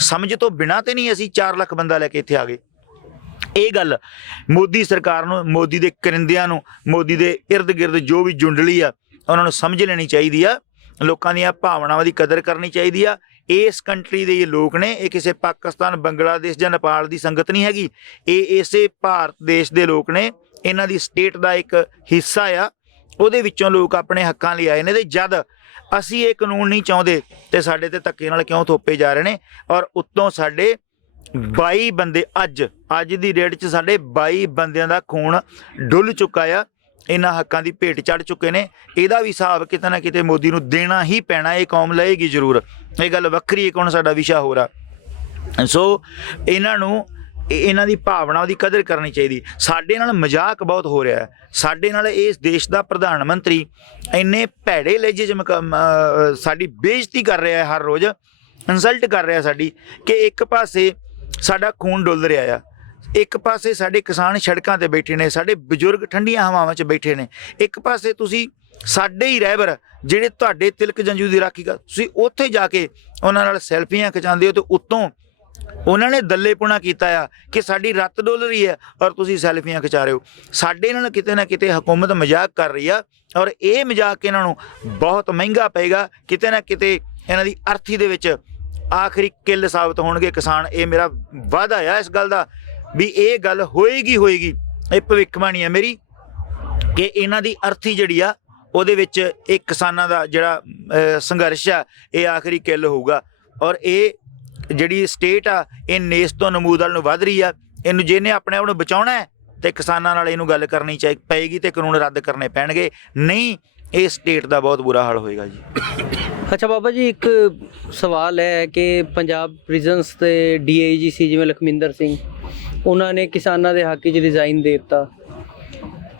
ਸਮਝ ਤੋਂ ਬਿਨਾਂ ਤੇ ਨਹੀਂ ਅਸੀਂ 4 ਲੱਖ ਬੰਦਾ ਲੈ ਕੇ ਇੱਥੇ ਆ ਗਏ। ਇਹ ਗੱਲ ਮੋਦੀ ਸਰਕਾਰ ਨੂੰ, ਮੋਦੀ ਦੇ ਕਰਿੰਦਿਆਂ ਨੂੰ, ਮੋਦੀ ਦੇ ਇਰਦ ਗਿਰਦ ਜੋ ਵੀ ਜੁੰਡਲੀ ਆ ਉਹਨਾਂ ਨੂੰ ਸਮਝ ਲੈਣੀ ਚਾਹੀਦੀ ਆ। ਲੋਕਾਂ ਦੀਆਂ ਭਾਵਨਾਵਾਂ ਦੀ ਕਦਰ ਕਰਨੀ ਚਾਹੀਦੀ ਆ। ਇਸ ਕੰਟਰੀ ਦੇ ਇਹ ਲੋਕ ਨੇ, ਇਹ ਕਿਸੇ ਪਾਕਿਸਤਾਨ, ਬੰਗਲਾਦੇਸ਼ ਜਾਂ ਨੇਪਾਲ ਦੀ ਸੰਗਤ ਨਹੀਂ ਹੈਗੀ। ਇਹ ਇਸੇ ਭਾਰਤ ਦੇਸ਼ ਦੇ ਲੋਕ ਨੇ। ਇਹਨਾਂ ਦੀ ਸਟੇਟ ਦਾ ਇੱਕ ਹਿੱਸਾ ਆ, ਉਹਦੇ ਵਿੱਚੋਂ ਲੋਕ ਆਪਣੇ ਹੱਕਾਂ ਲਈ ਆਏ ਨੇ। ਤੇ ਜਦ ਅਸੀਂ ਇਹ ਕਾਨੂੰਨ ਨਹੀਂ ਚਾਹੁੰਦੇ ਤੇ ਸਾਡੇ ਤੇ ਧੱਕੇ ਨਾਲ ਕਿਉਂ ਥੋਪੇ ਜਾ ਰਹੇ ਨੇ? ਔਰ ਉੱਤੋਂ ਸਾਡੇ 22 ਬੰਦੇ ਅੱਜ ਦੀ ਡੇਟ 'ਚ ਸਾਡੇ 22 ਬੰਦਿਆਂ ਦਾ ਖੂਨ ਡੁੱਲ ਚੁੱਕਾ ਆ। ਇਹਨਾਂ ਹੱਕਾਂ ਦੀ ਭੇਟ ਚੜ੍ਹ ਚੁੱਕੇ ਨੇ। ਇਹਦਾ ਵੀ ਹਿਸਾਬ ਕਿਤੇ ਨਾ ਕਿਤੇ ਮੋਦੀ ਨੂੰ ਦੇਣਾ ਹੀ ਪੈਣਾ। ਇਹ ਕੌਮ ਲਏਗੀ ਜ਼ਰੂਰ। ਇਹ ਗੱਲ ਵੱਖਰੀ ਹੈ, ਹੁਣ ਸਾਡਾ ਵਿਸ਼ਾ ਹੋ ਰਿਹਾ। ਸੋ ਇਹਨਾਂ ਨੂੰ ਇਹਨਾਂ ਦੀ ਭਾਵਨਾ ਦੀ ਕਦਰ ਕਰਨੀ ਚਾਹੀਦੀ। ਸਾਡੇ ਨਾਲ ਮਜ਼ਾਕ ਬਹੁਤ ਹੋ ਰਿਹਾ ਹੈ। ਸਾਡੇ ਨਾਲ ਇਸ ਦੇਸ਼ ਦਾ ਪ੍ਰਧਾਨ ਮੰਤਰੀ ਇੰਨੇ ਭੈੜੇ ਲਹਿਜੇ 'ਚ ਸਾਡੀ ਬੇਇੱਜ਼ਤੀ ਕਰ ਰਿਹਾ ਹੈ, ਹਰ ਰੋਜ਼ ਇਨਸਲਟ ਕਰ ਰਿਹਾ ਸਾਡੀ, ਕਿ ਇੱਕ ਪਾਸੇ ਸਾਡਾ ਖੂਨ ਡੁੱਲ ਰਿਹਾ ਆ, ਇੱਕ ਪਾਸੇ ਸਾਡੇ ਕਿਸਾਨ ਸੜਕਾਂ ਤੇ ਬੈਠੇ ਨੇ, ਸਾਡੇ ਬਜ਼ੁਰਗ ਠੰਡੀਆਂ ਹਵਾਵਾਂ 'ਚ ਬੈਠੇ ਨੇ, ਇੱਕ ਪਾਸੇ ਤੁਸੀਂ ਸਾਡੇ ਹੀ ਰਹਿਬਰ ਜਿਹੜੇ ਤੁਹਾਡੇ ਤਿਲਕ ਜੰਜੂ ਦੀ ਰਾਖੀ ਕਰ, ਤੁਸੀਂ ਉੱਥੇ ਜਾ ਕੇ ਉਹਨਾਂ ਨਾਲ ਸੈਲਫੀਆਂ ਖਿਚਾਉਂਦੇ ਹੋ। ਤੇ ਉੱਤੋਂ ਉਹਨਾਂ ਨੇ ਦੱਲੇਪੁਣਾ ਕੀਤਾ ਆ ਕਿ ਸਾਡੀ ਰੱਤ ਡੁੱਲ ਰਹੀ ਹੈ ਔਰ ਤੁਸੀਂ ਸੈਲਫੀਆਂ ਖਿਚਾ ਰਹੇ ਹੋ। ਸਾਡੇ ਨਾਲ ਕਿਤੇ ਨਾ ਕਿਤੇ ਹਕੂਮਤ ਮਜ਼ਾਕ ਕਰ ਰਹੀ ਆ, ਔਰ ਇਹ ਮਜ਼ਾਕ ਇਹਨਾਂ ਨੂੰ ਬਹੁਤ ਮਹਿੰਗਾ ਪਏਗਾ। ਕਿਤੇ ਨਾ ਕਿਤੇ ਇਹਨਾਂ ਦੀ ਅਰਥੀ ਦੇ ਵਿੱਚ ਆਖਰੀ ਕਿੱਲ ਸਾਬਤ ਹੋਣਗੇ ਕਿਸਾਨ। ਇਹ ਮੇਰਾ ਵਾਅਦਾ ਆ ਇਸ ਗੱਲ ਦਾ ਵੀ ਇਹ ਗੱਲ ਹੋਏਗੀ। ਇਹ ਭਵਿੱਖਬਾਣੀ ਹੈ ਮੇਰੀ ਕਿ ਇਹਨਾਂ ਦੀ ਅਰਥੀ ਜਿਹੜੀ ਆ ਉਹਦੇ ਵਿੱਚ ਇਹ ਕਿਸਾਨਾਂ ਦਾ ਜਿਹੜਾ ਸੰਘਰਸ਼ ਆ ਇਹ ਆਖਰੀ ਕਿੱਲ ਹੋਊਗਾ। ਔਰ ਇਹ ਜਿਹੜੀ ਸਟੇਟ ਆ ਇਹ ਨੇਸ ਤੋਂ ਨਮੂਦਲ ਨੂੰ ਵੱਧ ਰਹੀ ਆ। ਇਹਨੂੰ ਜਿਹਨੇ ਆਪਣੇ ਆਪ ਨੂੰ ਬਚਾਉਣਾ ਹੈ ਤੇ ਕਿਸਾਨਾਂ ਨਾਲ ਇਹਨੂੰ ਗੱਲ ਕਰਨੀ ਪਏਗੀ ਤੇ ਕਾਨੂੰਨ ਰੱਦ ਕਰਨੇ ਪੈਣਗੇ, ਨਹੀਂ ਇਹ ਸਟੇਟ ਦਾ ਬਹੁਤ ਬੁਰਾ ਹਾਲ ਹੋਏਗਾ ਜੀ। ਅੱਛਾ ਬਾਬਾ ਜੀ, ਇੱਕ ਸਵਾਲ ਹੈ ਕਿ ਪੰਜਾਬ ਪ੍ਰਿਜ਼ਨਸ ਦੇ DIG ਸੀ ਜਿਵੇਂ ਲਖਮਿੰਦਰ ਸਿੰਘ, ਉਹਨਾਂ ਨੇ ਕਿਸਾਨਾਂ ਦੇ ਹੱਕ 'ਚ ਰਿਜ਼ਾਈਨ ਦੇ ਦਿੱਤਾ।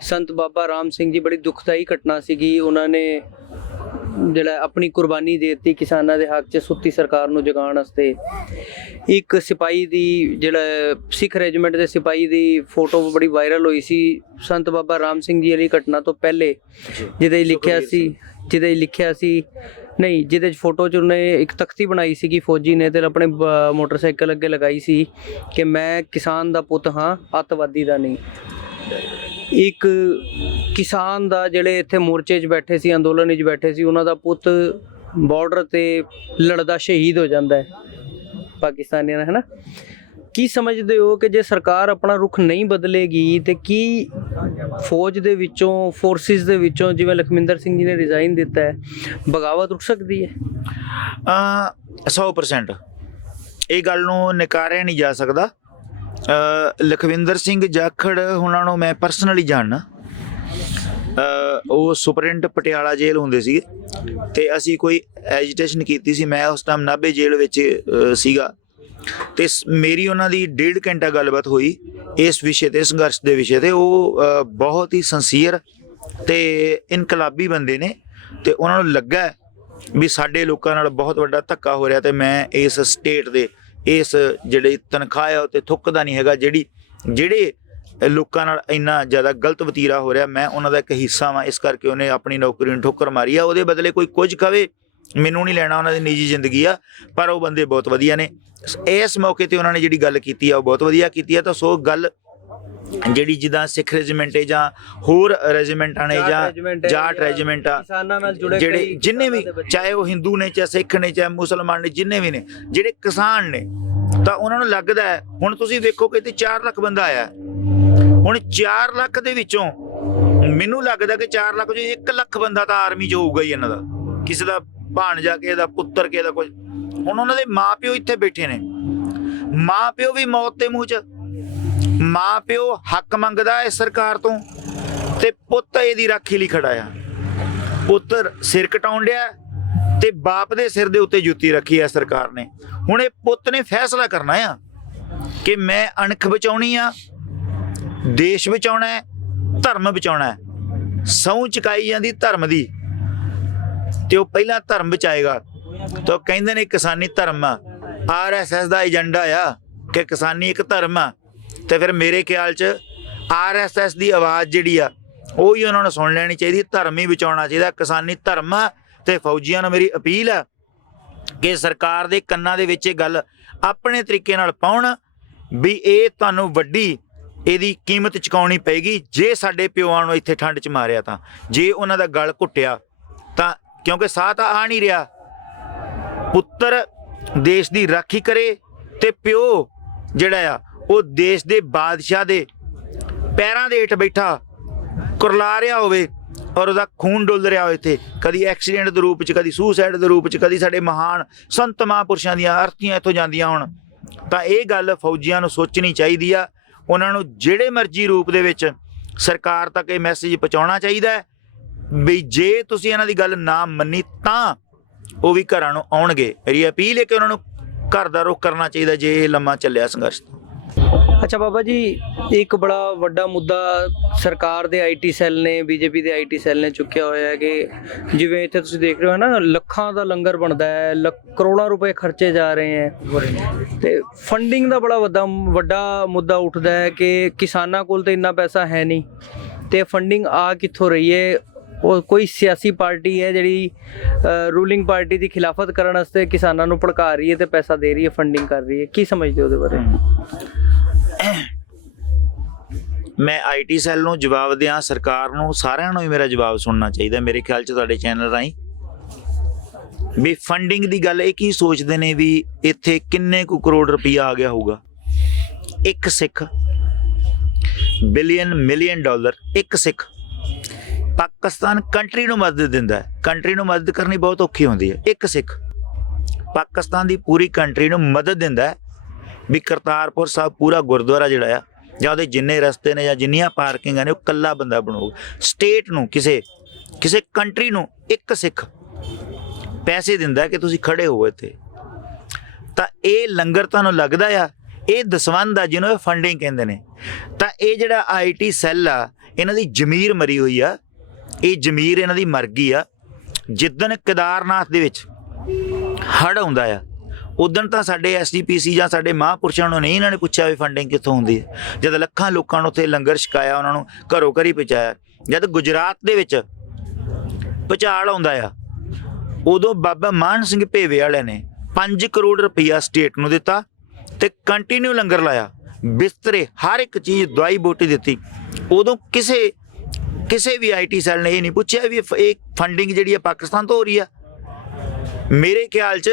ਸੰਤ ਬਾਬਾ ਰਾਮ ਸਿੰਘ ਜੀ, ਬੜੀ ਦੁਖਦਾਈ ਘਟਨਾ ਸੀਗੀ, ਉਹਨਾਂ ਨੇ ਜਿਹੜਾ ਆਪਣੀ ਕੁਰਬਾਨੀ ਦੇ ਦਿੱਤੀ ਕਿਸਾਨਾਂ ਦੇ ਹੱਕ 'ਚ ਸੁੱਤੀ ਸਰਕਾਰ ਨੂੰ ਜਗਾਉਣ ਵਾਸਤੇ। ਇੱਕ ਸਿਪਾਹੀ ਦੀ, ਜਿਹੜਾ ਸਿੱਖ ਰੈਜੀਮੈਂਟ ਦੇ ਸਿਪਾਹੀ ਦੀ ਫੋਟੋ ਬੜੀ ਵਾਇਰਲ ਹੋਈ ਸੀ ਸੰਤ ਬਾਬਾ ਰਾਮ ਸਿੰਘ ਜੀ ਵਾਲੀ ਘਟਨਾ ਤੋਂ ਪਹਿਲੇ, ਜਿਹਦੇ ਲਿਖਿਆ ਸੀ ਨਹੀਂ, ਜਿਹਦੇ 'ਚ ਫੋਟੋ 'ਚ ਉਹਨੇ ਇੱਕ ਤਖਤੀ ਬਣਾਈ ਸੀਗੀ ਫੌਜੀ ਨੇ ਤੇ ਆਪਣੇ ਮੋਟਰਸਾਈਕਲ ਅੱਗੇ ਲਗਾਈ ਸੀ ਕਿ ਮੈਂ ਕਿਸਾਨ ਦਾ ਪੁੱਤ ਹਾਂ, ਅੱਤਵਾਦੀ ਦਾ ਨਹੀਂ। ਇੱਕ ਕਿਸਾਨ ਦਾ ਜਿਹੜੇ ਇੱਥੇ ਮੋਰਚੇ 'ਚ ਬੈਠੇ ਸੀ, ਅੰਦੋਲਨ 'ਚ ਬੈਠੇ ਸੀ, ਉਹਨਾਂ ਦਾ ਪੁੱਤ ਬਾਰਡਰ ਤੇ ਲੜਦਾ ਸ਼ਹੀਦ ਹੋ ਜਾਂਦਾ ਹੈ ਪਾਕਿਸਤਾਨੀਆਂ ਨਾਲ, ਹੈ ਨਾ। ਕੀ ਸਮਝਦੇ ਹੋ ਕਿ ਜੇ ਸਰਕਾਰ ਆਪਣਾ ਰੁਖ ਨਹੀਂ ਬਦਲੇਗੀ ਤੇ ਕੀ ਫੌਜ ਦੇ ਵਿੱਚੋਂ, ਫੋਰਸਿਸ ਦੇ ਵਿੱਚੋਂ, ਜਿਵੇਂ ਲਖਮਿੰਦਰ ਸਿੰਘ ਜੀ ਨੇ ਰਿਜ਼ਾਈਨ ਦਿੱਤਾ ਹੈ, ਬਗਾਵਤ ਰੁਕ ਸਕਦੀ ਹੈ? 100% ਇਹ ਗੱਲ ਨੂੰ ਨਕਾਰਿਆ ਨਹੀਂ ਜਾ ਸਕਦਾ। ਲਖਵਿੰਦਰ ਸਿੰਘ ਜਾਖੜ ਉਹਨਾਂ ਨੂੰ ਮੈਂ ਪਰਸਨਲੀ ਜਾਣਦਾ। ਉਹ ਸੁਪਰਿੰਟ ਪਟਿਆਲਾ ਜੇਲ੍ਹ ਹੁੰਦੇ ਸੀਗੇ ਤੇ ਅਸੀਂ ਕੋਈ ਐਜੀਟੇਸ਼ਨ ਕੀਤੀ ਸੀ। ਮੈਂ ਉਸ ਟਾਈਮ ਨਾਭੇ ਜੇਲ੍ਹ ਵਿੱਚ ਸੀਗਾ ਤੇ ਮੇਰੀ ਉਹਨਾਂ ਦੀ 1.5 ਘੰਟਾ ਗੱਲਬਾਤ ਹੋਈ ਇਸ ਵਿਸ਼ੇ ਤੇ, ਸੰਘਰਸ਼ ਦੇ ਵਿਸ਼ੇ ਤੇ। ਉਹ ਬਹੁਤ ਹੀ ਸਿੰਸੀਅਰ ਤੇ ਇਨਕਲਾਬੀ ਬੰਦੇ ਨੇ ਤੇ ਉਹਨਾਂ ਨੂੰ ਲੱਗਾ ਵੀ ਸਾਡੇ ਲੋਕਾਂ ਨਾਲ ਬਹੁਤ ਵੱਡਾ ਧੱਕਾ ਹੋ ਰਿਹਾ ਤੇ ਮੈਂ ਇਸ ਸਟੇਟ ਦੇ ਇਸ ਜਿਹੜੀ ਤਨਖਾਹ ਆ ਉੱਤੇ ਥੁੱਕਦਾ ਨਹੀਂ ਹੈਗਾ। ਜਿਹੜੇ ਲੋਕਾਂ ਨਾਲ ਇੰਨਾ ਜ਼ਿਆਦਾ ਗਲਤ ਵਤੀਰਾ ਹੋ ਰਿਹਾ, ਮੈਂ ਉਹਨਾਂ ਦਾ ਇੱਕ ਹਿੱਸਾ ਵਾਂ, ਇਸ ਕਰਕੇ ਉਹਨੇ ਆਪਣੀ ਨੌਕਰੀ ਨੂੰ ਠੋਕਰ ਮਾਰੀ ਆ। ਉਹਦੇ ਬਦਲੇ ਕੋਈ ਕੁਝ ਕਵੇ, ਮੈਨੂੰ ਨਹੀਂ ਲੈਣਾ, ਉਹਨਾਂ ਦੀ ਨਿੱਜੀ ਜ਼ਿੰਦਗੀ ਆ, ਪਰ ਉਹ ਬੰਦੇ ਬਹੁਤ ਵਧੀਆ ਨੇ। ਇਸ ਮੌਕੇ ਤੇ ਉਹਨਾਂ ਨੇ ਜਿਹੜੀ ਗੱਲ ਕੀਤੀ ਆ ਉਹ ਬਹੁਤ ਵਧੀਆ ਕੀਤੀ ਆ। ਤਾਂ ਸੋ ਗੱਲ ਜਿਹੜੀ ਜਿੱਦਾਂ ਸਿੱਖ ਰੈਜੀਮੈਂਟ ਹੈ ਜਾਂ ਹੋਰ ਰੈਜੀਮੈਂਟਾਂ ਨੇ ਜਾਂ ਜਾਟ ਰੈਜੀਮੈਂਟ ਆ, ਜਿਹੜੇ ਜਿੰਨੇ ਵੀ, ਚਾਹੇ ਉਹ ਹਿੰਦੂ ਨੇ, ਚਾਹੇ ਸਿੱਖ ਨੇ, ਚਾਹੇ ਮੁਸਲਮਾਨ ਨੇ, ਜਿੰਨੇ ਵੀ ਨੇ ਜਿਹੜੇ ਕਿਸਾਨ ਨੇ, ਤਾਂ ਉਹਨਾਂ ਨੂੰ ਲੱਗਦਾ ਹੈ। ਹੁਣ ਤੁਸੀਂ ਵੇਖੋ ਕਿ ਇੱਥੇ 4 ਲੱਖ ਬੰਦਾ ਆਇਆ, ਹੁਣ 4 ਲੱਖ ਦੇ ਵਿੱਚੋਂ ਮੈਨੂੰ ਲੱਗਦਾ ਕਿ 4 ਲੱਖ ਚੋਂ 1 ਲੱਖ ਬੰਦਾ ਤਾਂ ਆਰਮੀ 'ਚ ਹੋਊਗਾ ਹੀ ਇਹਨਾਂ ਦਾ, ਕਿਸੇ ਦਾ ਭਾਣਜਾ, ਕਿਸੇ ਦਾ ਪੁੱਤਰ, ਕਿਸੇ ਦਾ ਕੁਝ। ਹੁਣ ਉਹਨਾਂ ਦੇ ਮਾਂ ਪਿਓ ਇੱਥੇ ਬੈਠੇ ਨੇ, ਮਾਂ ਪਿਓ ਵੀ ਮੌਤ ਦੇ ਮੂੰਹ 'ਚ, ਮਾਂ ਪਿਓ ਹੱਕ ਮੰਗਦਾ ਇਸ ਸਰਕਾਰ ਤੋਂ ਤੇ ਪੁੱਤ ਇਹਦੀ ਰਾਖੀ ਲਈ ਖੜਾ ਆ। ਪੁੱਤਰ ਸਿਰ ਕਟਾਉਣ ਡਿਆ ਤੇ ਬਾਪ ਦੇ ਸਿਰ ਦੇ ਉੱਤੇ ਜੁੱਤੀ ਰੱਖੀ ਆ ਸਰਕਾਰ ਨੇ। ਹੁਣ ਇਹ ਪੁੱਤ ਨੇ ਫੈਸਲਾ ਕਰਨਾ ਆ ਕਿ ਮੈਂ ਅਣਖ ਬਚਾਉਣੀ ਆ, ਦੇਸ਼ ਬਚਾਉਣਾ ਹੈ, ਧਰਮ ਬਚਾਉਣਾ ਹੈ। ਸਹੁੰ ਚੁਕਾਈ ਜਾਂਦੀ ਧਰਮ ਦੀ ਤੇ ਉਹ ਪਹਿਲਾਂ ਧਰਮ ਬਚਾਏਗਾ। ਤਾਂ ਕਹਿੰਦੇ ਨੇ ਕਿਸਾਨੀ ਧਰਮ ਆ, RSS ਦਾ ਏਜੰਡਾ ਆ ਕਿ ਕਿਸਾਨੀ ਇੱਕ ਧਰਮ ਆ। ਤੇ ਫਿਰ ਮੇਰੇ ਖਿਆਲ 'ਚ RSS ਦੀ ਆਵਾਜ਼ ਜਿਹੜੀ ਆ ਉਹੀ ਉਹਨਾਂ ਨੂੰ ਸੁਣ ਲੈਣੀ ਚਾਹੀਦੀ। ਧਰਮ ਹੀ ਬਚਾਉਣਾ ਚਾਹੀਦਾ, ਕਿਸਾਨੀ ਧਰਮ ਆ। ਤੇ ਫੌਜੀਆਂ ਨੂੰ ਮੇਰੀ ਅਪੀਲ ਆ ਕਿ ਸਰਕਾਰ ਦੇ ਕੰਨਾਂ ਦੇ ਵਿੱਚ ਇਹ ਗੱਲ ਆਪਣੇ ਤਰੀਕੇ ਨਾਲ ਪਾਉਣ ਵੀ ਇਹ ਤੁਹਾਨੂੰ ਵੱਡੀ ਇਹਦੀ ਕੀਮਤ ਚੁਕਾਉਣੀ ਪਏਗੀ ਜੇ ਸਾਡੇ ਪਿਓਾਂ ਨੂੰ ਇੱਥੇ ਠੰਡ 'ਚ ਮਾਰਿਆ ਤਾਂ, ਜੇ ਉਹਨਾਂ ਦਾ ਗਲ ਘੁੱਟਿਆ ਤਾਂ, ਕਿਉਂਕਿ ਸਾਹ ਤਾਂ ਆ ਨਹੀਂ ਰਿਹਾ। ਪੁੱਤਰ ਦੇਸ਼ ਦੀ ਰਾਖੀ ਕਰੇ ਤੇ ਪਿਓ ਜਿਹੜਾ ਆ ਉਹ ਦੇਸ਼ ਦੇ ਬਾਦਸ਼ਾਹ ਦੇ ਪੈਰਾਂ ਦੇ ਹੇਠ ਬੈਠਾ ਕੁਰਲਾ ਰਿਹਾ ਹੋਵੇ ਔਰ ਉਹਦਾ ਖੂਨ ਡੁੱਲ ਰਿਹਾ ਹੋਵੇ ਇੱਥੇ, ਕਦੀ ਐਕਸੀਡੈਂਟ ਦੇ ਰੂਪ 'ਚ, ਕਦੀ ਸੁਸਾਈਡ ਦੇ ਰੂਪ 'ਚ, ਕਦੀ ਸਾਡੇ ਮਹਾਨ ਸੰਤ ਮਹਾਂਪੁਰਸ਼ਾਂ ਦੀਆਂ ਅਰਥੀਆਂ ਇੱਥੋਂ ਜਾਂਦੀਆਂ ਹੋਣ, ਤਾਂ ਇਹ ਗੱਲ ਫੌਜੀਆਂ ਨੂੰ ਸੋਚਣੀ ਚਾਹੀਦੀ ਆ। ਉਹਨਾਂ ਨੂੰ ਜਿਹੜੇ ਮਰਜ਼ੀ ਰੂਪ ਦੇ ਵਿੱਚ ਸਰਕਾਰ ਤੱਕ ਇਹ ਮੈਸੇਜ ਪਹੁੰਚਾਉਣਾ ਚਾਹੀਦਾ ਹੈ ਵੀ ਜੇ ਤੁਸੀਂ ਇਹਨਾਂ ਦੀ ਗੱਲ ਨਾ ਮੰਨੀ ਤਾਂ ਉਹ ਵੀ ਘਰਾਂ ਨੂੰ ਆਉਣਗੇ। ਮੇਰੀ ਅਪੀਲ ਹੈ ਕਿ ਉਹਨਾਂ ਨੂੰ ਘਰ ਦਾ ਰੁਖ ਕਰਨਾ ਚਾਹੀਦਾ ਜੇ ਇਹ ਲੰਮਾ ਚੱਲਿਆ ਸੰਘਰਸ਼। ਅੱਛਾ ਬਾਬਾ ਜੀ, ਇੱਕ ਬੜਾ ਵੱਡਾ ਮੁੱਦਾ ਸਰਕਾਰ ਦੇ ਆਈਟੀ ਸੈੱਲ ਨੇ, ਬੀਜੇਪੀ ਦੇ ਆਈਟੀ ਸੈੱਲ ਨੇ ਚੁੱਕਿਆ ਹੋਇਆ ਹੈ ਕਿ ਜਿਵੇਂ ਇੱਥੇ ਤੁਸੀਂ ਦੇਖ ਰਹੇ ਹੋ ਨਾ, ਲੱਖਾਂ ਦਾ ਲੰਗਰ ਬਣਦਾ ਹੈ, ਕਰੋੜਾਂ ਰੁਪਏ ਖਰਚੇ ਜਾ ਰਹੇ ਹੈ, ਤੇ ਫੰਡਿੰਗ ਦਾ ਬੜਾ ਵੱਡਾ ਮੁੱਦਾ ਉੱਠਦਾ ਹੈ ਕਿ ਕਿਸਾਨਾਂ ਕੋਲ ਤਾਂ ਇੰਨਾ ਪੈਸਾ ਹੈ ਨਹੀਂ, ਤੇ ਫੰਡਿੰਗ ਆ ਕਿੱਥੋਂ ਰਹੀ ਹੈ। ਉਹ ਕੋਈ ਸਿਆਸੀ ਪਾਰਟੀ ਹੈ ਜਿਹੜੀ ਰੂਲਿੰਗ ਪਾਰਟੀ ਦੀ ਖਿਲਾਫਤ ਕਰਨ ਵਾਸਤੇ ਕਿਸਾਨਾਂ ਨੂੰ ਭੜਕਾ ਰਹੀ ਹੈ ਤੇ ਪੈਸਾ ਦੇ ਰਹੀ ਹੈ, ਫੰਡਿੰਗ ਕਰ ਰਹੀ ਹੈ। ਕੀ ਸਮਝਦੇ ਹੋ ਉਹਦੇ ਬਾਰੇ? ਮੈਂ ਆਈਟੀ ਸੈੱਲ ਨੂੰ ਜਵਾਬ ਦਿਆਂ, ਸਰਕਾਰ ਨੂੰ, ਸਾਰਿਆਂ ਨੂੰ ਹੀ ਮੇਰਾ ਜਵਾਬ ਸੁਣਨਾ ਚਾਹੀਦਾ ਮੇਰੇ ਖਿਆਲ 'ਚ ਤੁਹਾਡੇ ਚੈਨਲ ਰਾਹੀਂ, ਵੀ ਫੰਡਿੰਗ ਦੀ ਗੱਲ ਇਹ ਕੀ ਸੋਚਦੇ ਨੇ ਵੀ ਇੱਥੇ ਕਿੰਨੇ ਕੁ ਕਰੋੜ ਰੁਪਈਆ ਆ ਗਿਆ ਹੋਊਗਾ। ਇੱਕ ਸਿੱਖ ਮਿਲੀਅਨ ਡਾਲਰ, ਇੱਕ ਸਿੱਖ ਪਾਕਿਸਤਾਨ ਕੰਟਰੀ ਨੂੰ ਮਦਦ ਦਿੰਦਾ ਹੈ। ਕੰਟਰੀ ਨੂੰ ਮਦਦ ਕਰਨੀ ਬਹੁਤ ਔਖੀ ਹੁੰਦੀ ਹੈ। ਇੱਕ ਸਿੱਖ ਪਾਕਿਸਤਾਨ ਦੀ ਪੂਰੀ ਕੰਟਰੀ ਨੂੰ ਮਦਦ ਦਿੰਦਾ ਹੈ ਵੀ ਕਰਤਾਰਪੁਰ ਸਾਹਿਬ ਪੂਰਾ ਗੁਰਦੁਆਰਾ ਜਿਹੜਾ ਆ, ਜਾਂ ਉਹਦੇ ਜਿੰਨੇ ਰਸਤੇ ਨੇ ਜਾਂ ਜਿੰਨੀਆਂ ਪਾਰਕਿੰਗਾਂ ਨੇ, ਉਹ ਇਕੱਲਾ ਬੰਦਾ ਬਣਾਊਗਾ। ਸਟੇਟ ਨੂੰ, ਕਿਸੇ ਕੰਟਰੀ ਨੂੰ ਇੱਕ ਸਿੱਖ ਪੈਸੇ ਦਿੰਦਾ ਕਿ ਤੁਸੀਂ ਖੜੇ ਹੋ ਇੱਥੇ। ਤਾਂ ਇਹ ਲੰਗਰ ਤੁਹਾਨੂੰ ਲੱਗਦਾ ਆ ਇਹ ਦਸਵੰਧ ਆ ਜਿਹਨੂੰ ਫੰਡਿੰਗ ਕਹਿੰਦੇ ਨੇ। ਤਾਂ ਇਹ ਜਿਹੜਾ ਆਈਟੀ ਸੈੱਲ ਆ, ਇਹਨਾਂ ਦੀ ਜ਼ਮੀਰ ਮਰੀ ਹੋਈ ਆ। ਇਹ ਜ਼ਮੀਰ ਇਹਨਾਂ ਦੀ ਮਰ ਗਈ ਆ। ਜਿੱਦਣ ਕੇਦਾਰਨਾਥ ਦੇ ਵਿੱਚ ਹੜ੍ਹ ਆਉਂਦਾ ਆ, ਉਦਣ ਤਾਂ ਸਾਡੇ SGPC ਜਾਂ ਸਾਡੇ ਮਹਾਂਪੁਰਸ਼ਾਂ ਨੂੰ ਨਹੀਂ ਇਹਨਾਂ ਨੇ ਪੁੱਛਿਆ ਵੀ ਫੰਡਿੰਗ ਕਿੱਥੋਂ ਹੁੰਦੀ ਹੈ। ਜਦ ਲੱਖਾਂ ਲੋਕਾਂ ਨੂੰ ਉੱਥੇ ਲੰਗਰ ਛਕਾਇਆ, ਉਹਨਾਂ ਨੂੰ ਘਰੋਂ ਘਰੀ ਪਹੁੰਚਾਇਆ। ਜਦ ਗੁਜਰਾਤ ਦੇ ਵਿੱਚ ਭੁਚਾਲ ਆਉਂਦਾ ਆ, ਉਦੋਂ ਬਾਬਾ ਮਾਨ ਸਿੰਘ ਭੇਵੇ ਵਾਲਿਆਂ ਨੇ 5 ਕਰੋੜ ਰੁਪਈਆ ਸਟੇਟ ਨੂੰ ਦਿੱਤਾ ਤੇ ਕੰਟੀਨਿਊ ਲੰਗਰ ਲਾਇਆ, ਬਿਸਤਰੇ, ਹਰ ਇੱਕ ਚੀਜ਼, ਦਵਾਈ ਬੂਟੀ ਦਿੱਤੀ। ਉਦੋਂ ਕਿਸੇ ਵੀ ਆਈਟੀ ਸੈੱਲ ਨੇ ਇਹ ਨਹੀਂ ਪੁੱਛਿਆ ਵੀ ਇਹ ਫੰਡਿੰਗ ਜਿਹੜੀ ਆ ਪਾਕਿਸਤਾਨ ਤੋਂ ਹੋ ਰਹੀ ਆ। ਮੇਰੇ ਖਿਆਲ 'ਚ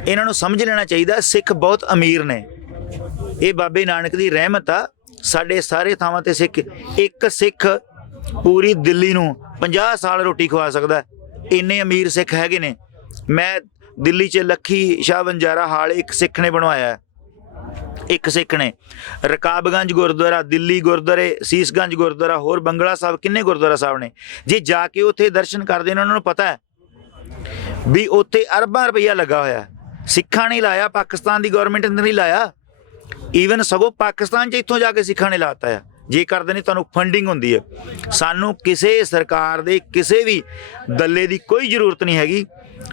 ਇਹਨਾਂ ਨੂੰ ਸਮਝ ਲੈਣਾ ਚਾਹੀਦਾ ਸਿੱਖ ਬਹੁਤ ਅਮੀਰ ਨੇ। ਇਹ ਬਾਬੇ ਨਾਨਕ ਦੀ ਰਹਿਮਤ ਆ। ਸਾਡੇ ਸਾਰੇ ਥਾਵਾਂ ਤੇ ਸਿੱਖ, ਇੱਕ ਸਿੱਖ ਪੂਰੀ ਦਿੱਲੀ ਨੂੰ 50 ਸਾਲ ਰੋਟੀ ਖਵਾ ਸਕਦਾ, ਇੰਨੇ ਅਮੀਰ ਸਿੱਖ ਹੈਗੇ ਨੇ। ਮੈਂ ਦਿੱਲੀ 'ਚ ਲੱਖੀ ਸ਼ਾਹ ਬੰਜਾਰਾ ਹਾਲ ਇੱਕ ਸਿੱਖ ਨੇ ਬਣਵਾਇਆ, ਇੱਕ ਸਿੱਖ ਨੇ। ਰਕਾਬਗੰਜ ਗੁਰਦੁਆਰਾ, ਦਿੱਲੀ ਗੁਰਦੁਆਰੇ, ਸੀਸਗੰਜ ਗੁਰਦੁਆਰਾ, ਹੋਰ ਬੰਗਲਾ ਸਾਹਿਬ, ਕਿੰਨੇ ਗੁਰਦੁਆਰਾ ਸਾਹਿਬ ਨੇ। ਜੇ ਜਾ ਕੇ ਉੱਥੇ ਦਰਸ਼ਨ ਕਰਦੇ ਨੇ, ਉਹਨਾਂ ਨੂੰ ਪਤਾ ਹੈ ਵੀ ਉੱਥੇ ਅਰਬਾਂ ਰੁਪਈਆ ਲੱਗਾ ਹੋਇਆ। ਸਿੱਖਾਂ ਨੇ ਲਾਇਆ, ਪਾਕਿਸਤਾਨ ਦੀ ਗੌਰਮੈਂਟ ਨੇ ਨਹੀਂ ਲਾਇਆ। ਈਵਨ ਸਗੋਂ ਪਾਕਿਸਤਾਨ 'ਚ ਇੱਥੋਂ ਜਾ ਕੇ ਸਿੱਖਾਂ ਨੇ ਲਾਤਾ ਆ। ਜੇ ਕਰਦੇ ਨੇ ਤੁਹਾਨੂੰ ਫੰਡਿੰਗ ਹੁੰਦੀ ਹੈ। ਸਾਨੂੰ ਕਿਸੇ ਸਰਕਾਰ ਦੇ ਕਿਸੇ ਵੀ ਦੱਲੇ ਦੀ ਕੋਈ ਜ਼ਰੂਰਤ ਨਹੀਂ ਹੈਗੀ।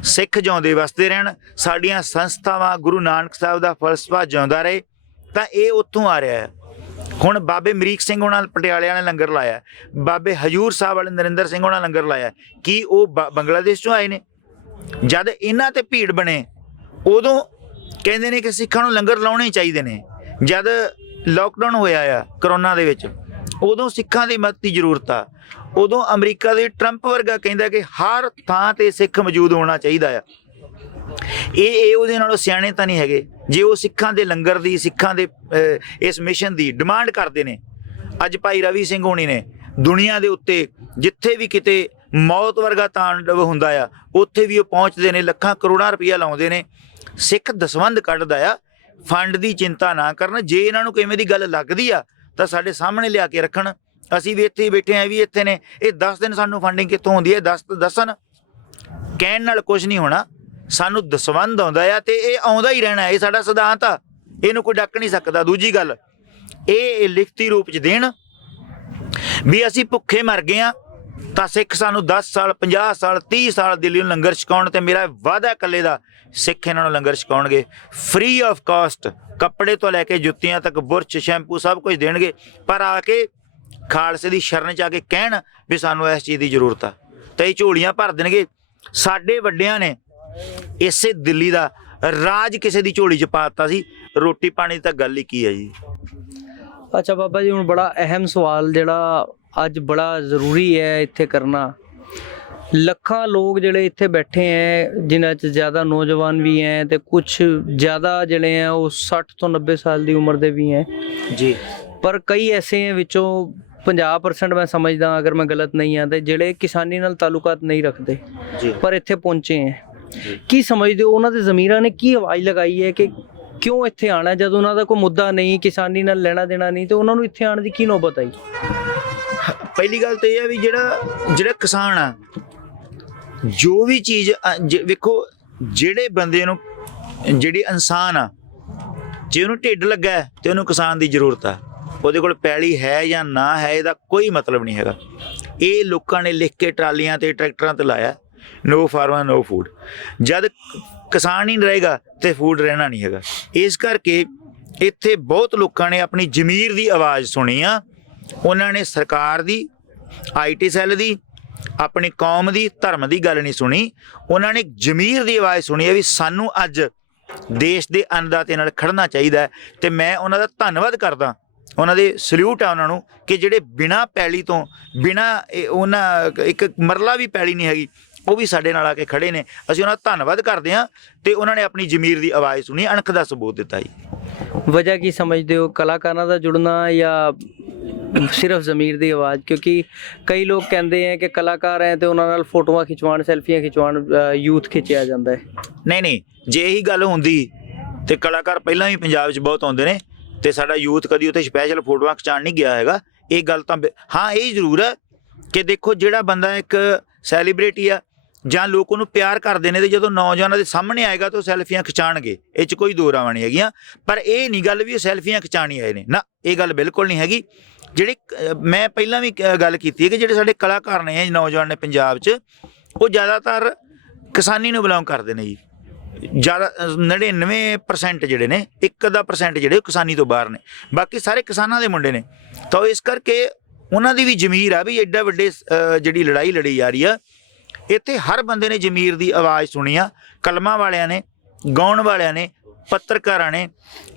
ਸਿੱਖ ਜਿਉਂਦੇ ਵਸਦੇ ਰਹਿਣ, ਸਾਡੀਆਂ ਸੰਸਥਾਵਾਂ, ਗੁਰੂ ਨਾਨਕ ਸਾਹਿਬ ਦਾ ਫਲਸਫਾ ਜਿਉਂਦਾ ਰਹੇ। ਤਾਂ ਇਹ ਉੱਥੋਂ ਆ ਰਿਹਾ ਹੈ। ਹੁਣ ਬਾਬੇ ਅਮਰੀਕ ਸਿੰਘ ਹੋਣਾ ਪਟਿਆਲੇ ਵਾਲੇ ਲੰਗਰ ਲਾਇਆ, ਬਾਬੇ ਹਜੂਰ ਸਾਹਿਬ ਵਾਲੇ ਨਰਿੰਦਰ ਸਿੰਘ ਹੋਣਾ ਲੰਗਰ ਲਾਇਆ। ਕੀ ਉਹ ਬੰਗਲਾਦੇਸ਼ 'ਚੋਂ ਆਏ ਨੇ? ਜਦ ਇਹਨਾਂ ਤੇ ਭੀੜ ਬਣੇ ਉਦੋਂ ਕਹਿੰਦੇ ਨੇ ਕਿ ਸਿੱਖਾਂ ਨੂੰ ਲੰਗਰ ਲਾਉਣੇ ਚਾਹੀਦੇ ਨੇ। ਜਦ ਲੋਕਡਾਊਨ ਹੋਇਆ ਆ ਕਰੋਨਾ ਦੇ ਵਿੱਚ, ਉਦੋਂ ਸਿੱਖਾਂ ਦੀ ਮਦਦ ਦੀ ਜ਼ਰੂਰਤ ਆ। ਉਦੋਂ ਅਮਰੀਕਾ ਦੇ ਟਰੰਪ ਵਰਗਾ ਕਹਿੰਦਾ ਕਿ ਹਰ ਥਾਂ ਤੇ ਸਿੱਖ ਮੌਜੂਦ ਹੋਣਾ ਚਾਹੀਦਾ ਆ। ਇਹ ਉਹਦੇ ਨਾਲੋਂ ਸਿਆਣੇ ਤਾਂ ਨਹੀਂ ਹੈਗੇ ਜੇ ਉਹ ਸਿੱਖਾਂ ਦੇ ਲੰਗਰ ਦੀ, ਸਿੱਖਾਂ ਦੇ ਇਸ ਮਿਸ਼ਨ ਦੀ ਡਿਮਾਂਡ ਕਰਦੇ ਨੇ। ਅੱਜ ਭਾਈ ਰਵੀ ਸਿੰਘ ਹੋਣੀ ਨੇ ਦੁਨੀਆ ਦੇ ਉੱਤੇ ਜਿੱਥੇ ਵੀ ਕਿਤੇ ਮੌਤ ਵਰਗਾ ਤਾਂਡਵ ਹੁੰਦਾ ਆ, ਉੱਥੇ ਵੀ ਉਹ ਪਹੁੰਚਦੇ ਨੇ, ਲੱਖਾਂ ਕਰੋੜਾਂ ਰੁਪਈਆ ਲਾਉਂਦੇ ਨੇ। ਸਿੱਖ ਦਸਵੰਧ ਕੱਢਦਾ ਆ। ਫੰਡ ਦੀ ਚਿੰਤਾ ਨਾ ਕਰਨ। ਜੇ ਇਹਨਾਂ ਨੂੰ ਕਿਵੇਂ ਦੀ ਗੱਲ ਲੱਗਦੀ ਆ ਤਾਂ ਸਾਡੇ ਸਾਹਮਣੇ ਲਿਆ ਕੇ ਰੱਖਣ। ਅਸੀਂ ਵੀ ਇੱਥੇ ਹੀ ਬੈਠੇ ਹਾਂ, ਵੀ ਇੱਥੇ ਨੇ। ਇਹ 10 ਦਿਨ ਸਾਨੂੰ ਫੰਡਿੰਗ ਕਿੱਥੋਂ ਹੁੰਦੀ ਹੈ ਦੱਸਣ। ਕਹਿਣ ਨਾਲ ਕੁਝ ਨਹੀਂ ਹੋਣਾ। ਸਾਨੂੰ ਦਸਵੰਧ ਆਉਂਦਾ ਆ ਤੇ ਇਹ ਆਉਂਦਾ ਹੀ ਰਹਿਣਾ। ਇਹ ਸਾਡਾ ਸਿਧਾਂਤ ਆ, ਇਹਨੂੰ ਕੋਈ ਡੱਕ ਨਹੀਂ ਸਕਦਾ। ਦੂਜੀ ਗੱਲ, ਇਹ ਲਿਖਤੀ ਰੂਪ 'ਚ ਦੇਣ ਵੀ ਅਸੀਂ ਭੁੱਖੇ ਮਰ ਗਏ ਹਾਂ ਤਾਂ ਸਿੱਖ ਸਾਨੂੰ 10 ਸਾਲ, 50 ਸਾਲ, 30 ਸਾਲ ਦਿੱਲੀ ਨੂੰ ਲੰਗਰ ਛਕਾਉਣ। ਤੇ ਮੇਰਾ ਵਾਅਦਾ ਇਕੱਲੇ ਦਾ, ਸਿੱਖ ਇਹਨਾਂ ਨੂੰ ਲੰਗਰ ਛਕਾਉਣਗੇ ਫ੍ਰੀ ਆਫ ਕਾਸਟ। ਕੱਪੜੇ ਤੋਂ ਲੈ ਕੇ ਜੁੱਤੀਆਂ ਤੱਕ, ਬੁਰਸ਼, ਸ਼ੈਂਪੂ, ਸਭ ਕੁਝ ਦੇਣਗੇ। ਪਰ ਆ ਕੇ ਖਾਲਸੇ ਦੀ ਸ਼ਰਨ 'ਚ ਆ ਕੇ ਕਹਿਣ ਵੀ ਸਾਨੂੰ ਇਸ ਚੀਜ਼ ਦੀ ਜ਼ਰੂਰਤ ਆ, ਤਾਂ ਇਹ ਝੋਲੀਆਂ ਭਰ ਦੇਣਗੇ। ਸਾਡੇ ਵੱਡਿਆਂ ਨੇ ਇਸੇ ਦਿੱਲੀ ਦਾ ਰਾਜ ਕਿਸੇ ਦੀ ਝੋਲੀ 'ਚ ਪਾ ਦਿੱਤਾ ਸੀ, ਰੋਟੀ ਪਾਣੀ ਦੀ ਤਾਂ ਗੱਲ ਹੀ ਕੀ ਹੈ ਜੀ। ਅੱਛਾ ਬਾਬਾ ਜੀ, ਹੁਣ ਬੜਾ ਅਹਿਮ ਸਵਾਲ ਜਿਹੜਾ ਅੱਜ ਬੜਾ ਜ਼ਰੂਰੀ ਹੈ ਇੱਥੇ ਕਰਨਾ। ਲੱਖਾਂ ਲੋਕ ਜਿਹੜੇ ਇੱਥੇ ਬੈਠੇ ਹੈ, ਜਿਨ੍ਹਾਂ 'ਚ ਜ਼ਿਆਦਾ ਨੌਜਵਾਨ ਵੀ ਹੈ ਤੇ ਕੁਝ ਜ਼ਿਆਦਾ ਜਿਹੜੇ ਹੈ ਉਹ 60 ਤੋਂ 90 ਸਾਲ ਦੀ ਉਮਰ ਦੇ ਵੀ ਹੈ ਜੀ। ਪਰ ਕਈ ਐਸੇ ਹੈ ਵਿੱਚੋਂ 50% ਮੈਂ ਸਮਝਦਾ, ਅਗਰ ਮੈਂ ਗਲਤ ਨਹੀਂ ਹਾਂ, ਤੇ ਜਿਹੜੇ ਕਿਸਾਨੀ ਨਾਲ ਤਾਲੁਕਾਤ ਨਹੀਂ ਰੱਖਦੇ ਜੀ ਪਰ ਇੱਥੇ ਪਹੁੰਚੇ ਹੈ। ਕੀ ਸਮਝਦੇ ਹੋ ਉਹਨਾਂ ਦੇ ਜ਼ਮੀਰਾਂ ਨੇ ਕੀ ਆਵਾਜ਼ ਲਗਾਈ ਹੈ ਕਿ ਕਿਉਂ ਇੱਥੇ ਆਣਾ? ਜਦ ਉਹਨਾਂ ਦਾ ਕੋਈ ਮੁੱਦਾ ਨਹੀਂ, ਕਿਸਾਨੀ ਨਾਲ ਲੈਣਾ ਦੇਣਾ ਨਹੀਂ, ਤੇ ਉਹਨਾਂ ਨੂੰ ਇੱਥੇ ਆਉਣ ਦੀ ਕੀ ਨੌਬਤ ਆਈ? ਪਹਿਲੀ ਗੱਲ ਤਾਂ ਇਹ ਹੈ ਵੀ ਜਿਹੜਾ ਕਿਸਾਨ ਆ, ਜੋ ਵੀ ਚੀਜ਼ ਵੇਖੋ, ਜਿਹੜੇ ਬੰਦੇ ਨੂੰ, ਜਿਹੜੀ ਇਨਸਾਨ ਆ, ਜੇ ਉਹਨੂੰ ਢਿੱਡ ਲੱਗਾ ਹੈ ਤੇ ਉਹਨੂੰ ਕਿਸਾਨ ਦੀ ਜ਼ਰੂਰਤ ਆ। ਉਹਦੇ ਕੋਲ ਪੈਲੀ ਹੈ ਜਾਂ ਨਾ ਹੈ ਇਹਦਾ ਕੋਈ ਮਤਲਬ ਨਹੀਂ ਹੈਗਾ। ਇਹ ਲੋਕਾਂ ਨੇ ਲਿਖ ਕੇ ਟਰਾਲੀਆਂ ਤੇ ਟਰੈਕਟਰਾਂ ਤੇ ਲਾਇਆ, ਨੋ ਫਾਰਮਰ ਨੋ ਫੂਡ। ਜਦ ਕਿਸਾਨ ਹੀ ਰਹੇਗਾ ਤੇ ਫੂਡ ਰਹਿਣਾ ਨਹੀਂ ਹੈਗਾ। ਇਸ ਕਰਕੇ ਇੱਥੇ ਬਹੁਤ ਲੋਕਾਂ ਨੇ ਆਪਣੀ ਜ਼ਮੀਰ ਦੀ ਆਵਾਜ਼ ਸੁਣੀ ਆ। ਉਹਨਾਂ ਨੇ ਸਰਕਾਰ ਦੀ, IT ਸੈੱਲ ਦੀ, ਆਪਣੀ ਕੌਮ ਦੀ, ਧਰਮ ਦੀ ਗੱਲ ਨਹੀਂ ਸੁਣੀ। ਉਹਨਾਂ ਨੇ ਜ਼ਮੀਰ ਦੀ ਆਵਾਜ਼ ਸੁਣੀ ਹੈ ਵੀ ਸਾਨੂੰ ਅੱਜ ਦੇਸ਼ ਦੇ ਅੰਨਦਾਤੇ ਨਾਲ ਖੜਨਾ ਚਾਹੀਦਾ ਹੈ। ਤੇ ਮੈਂ ਉਹਨਾਂ ਦਾ ਧੰਨਵਾਦ ਕਰਦਾ, ਉਹਨਾਂ ਦੇ ਸਲੂਟ ਆ ਉਹਨਾਂ ਨੂੰ ਕਿ ਜਿਹੜੇ ਬਿਨਾਂ ਪੈਲੀ ਤੋਂ, ਬਿਨਾਂ ਉਹਨਾਂ ਇੱਕ ਮਰਲਾ ਵੀ ਪੈਲੀ ਨਹੀਂ ਹੈਗੀ, ਉਹ ਵੀ ਸਾਡੇ ਨਾਲ ਆ ਕੇ ਖੜੇ ਨੇ। ਅਸੀਂ ਉਹਨਾਂ ਦਾ ਧੰਨਵਾਦ ਕਰਦੇ ਹਾਂ ਤੇ ਉਹਨਾਂ ਨੇ ਆਪਣੀ ਜ਼ਮੀਰ ਦੀ ਆਵਾਜ਼ ਸੁਣੀ, ਅਣਖ ਦਾ ਸਬੂਤ ਦਿੱਤਾ ਜੀ। ਵਜ੍ਹਾ ਕੀ ਸਮਝਦੇ ਹੋ, ਕਲਾਕਾਰਾਂ ਦਾ ਜੁੜਨਾ ਜਾਂ ਸਿਰਫ ਜ਼ਮੀਰ ਦੀ ਆਵਾਜ਼? ਕਿਉਂਕਿ ਕਈ ਲੋਕ ਕਹਿੰਦੇ ਹੈ ਕਿ ਕਲਾਕਾਰ ਹੈ ਤੇ ਉਹਨਾਂ ਨਾਲ ਫੋਟੋਆਂ ਖਿਚਵਾਉਣ, ਸੈਲਫੀਆਂ ਖਿਚਵਾਉਣ ਯੂਥ ਖਿੱਚਿਆ ਜਾਂਦਾ ਹੈ। ਨਹੀਂ, ਜੇ ਇਹੀ ਗੱਲ ਹੁੰਦੀ ਤੇ ਕਲਾਕਾਰ ਪਹਿਲਾਂ ਵੀ ਪੰਜਾਬ 'ਚ ਬਹੁਤ ਆਉਂਦੇ ਨੇ ਤੇ ਸਾਡਾ ਯੂਥ ਕਦੀ ਉੱਥੇ ਸਪੈਸ਼ਲ ਫੋਟੋਆਂ ਖਿਚਾਉਣ ਨਹੀਂ ਗਿਆ ਹੈਗਾ। ਇਹ ਗੱਲ ਤਾਂ ਹਾਂ, ਇਹ ਜ਼ਰੂਰ ਹੈ ਕਿ ਦੇਖੋ, ਜਿਹੜਾ ਬੰਦਾ ਇੱਕ ਸੈਲੀਬ੍ਰਿਟੀ ਆ ਜਾਂ ਲੋਕ ਉਹਨੂੰ ਪਿਆਰ ਕਰਦੇ ਨੇ, ਤੇ ਜਦੋਂ ਨੌਜਵਾਨਾਂ ਦੇ ਸਾਹਮਣੇ ਆਏਗਾ ਤਾਂ ਉਹ ਸੈਲਫੀਆਂ ਖਿਚਾਉਣਗੇ, ਇਹ 'ਚ ਕੋਈ ਦੋ ਰਾਵਾਂ ਨਹੀਂ ਹੈਗੀਆਂ। ਪਰ ਇਹ ਨਹੀਂ ਗੱਲ ਵੀ ਉਹ ਸੈਲਫੀਆਂ ਖਿਚਾਉਣੀ ਆਏ ਨੇ, ਨਾ, ਇਹ ਗੱਲ ਬਿਲਕੁਲ ਨਹੀਂ ਹੈਗੀ। ਜਿਹੜੇ ਮੈਂ ਪਹਿਲਾਂ ਵੀ ਗੱਲ ਕੀਤੀ ਹੈ ਕਿ ਜਿਹੜੇ ਸਾਡੇ ਕਲਾਕਾਰ ਨੇ, ਨੌਜਵਾਨ ਨੇ ਪੰਜਾਬ 'ਚ, ਉਹ ਜ਼ਿਆਦਾਤਰ ਕਿਸਾਨੀ ਨੂੰ ਬਿਲੋਂਗ ਕਰਦੇ ਨੇ ਜੀ। ਜ਼ਿਆਦਾ 99% ਜਿਹੜੇ ਨੇ, 1% ਜਿਹੜੇ ਉਹ ਕਿਸਾਨੀ ਤੋਂ ਬਾਹਰ ਨੇ, ਬਾਕੀ ਸਾਰੇ ਕਿਸਾਨਾਂ ਦੇ ਮੁੰਡੇ ਨੇ। ਤਾਂ ਇਸ ਕਰਕੇ ਉਹਨਾਂ ਦੀ ਵੀ ਜ਼ਮੀਰ ਆ ਵੀ ਐਡਾ ਵੱਡੇ ਜਿਹੜੀ ਲੜਾਈ ਲੜੀ ਜਾ ਰਹੀ ਆ, ਇੱਥੇ ਹਰ ਬੰਦੇ ਨੇ ਜ਼ਮੀਰ ਦੀ ਆਵਾਜ਼ ਸੁਣੀ ਆ। ਕਲਮਾਂ ਵਾਲਿਆਂ ਨੇ, ਗਾਉਣ ਵਾਲਿਆਂ ਨੇ, ਪੱਤਰਕਾਰਾਂ ਨੇ,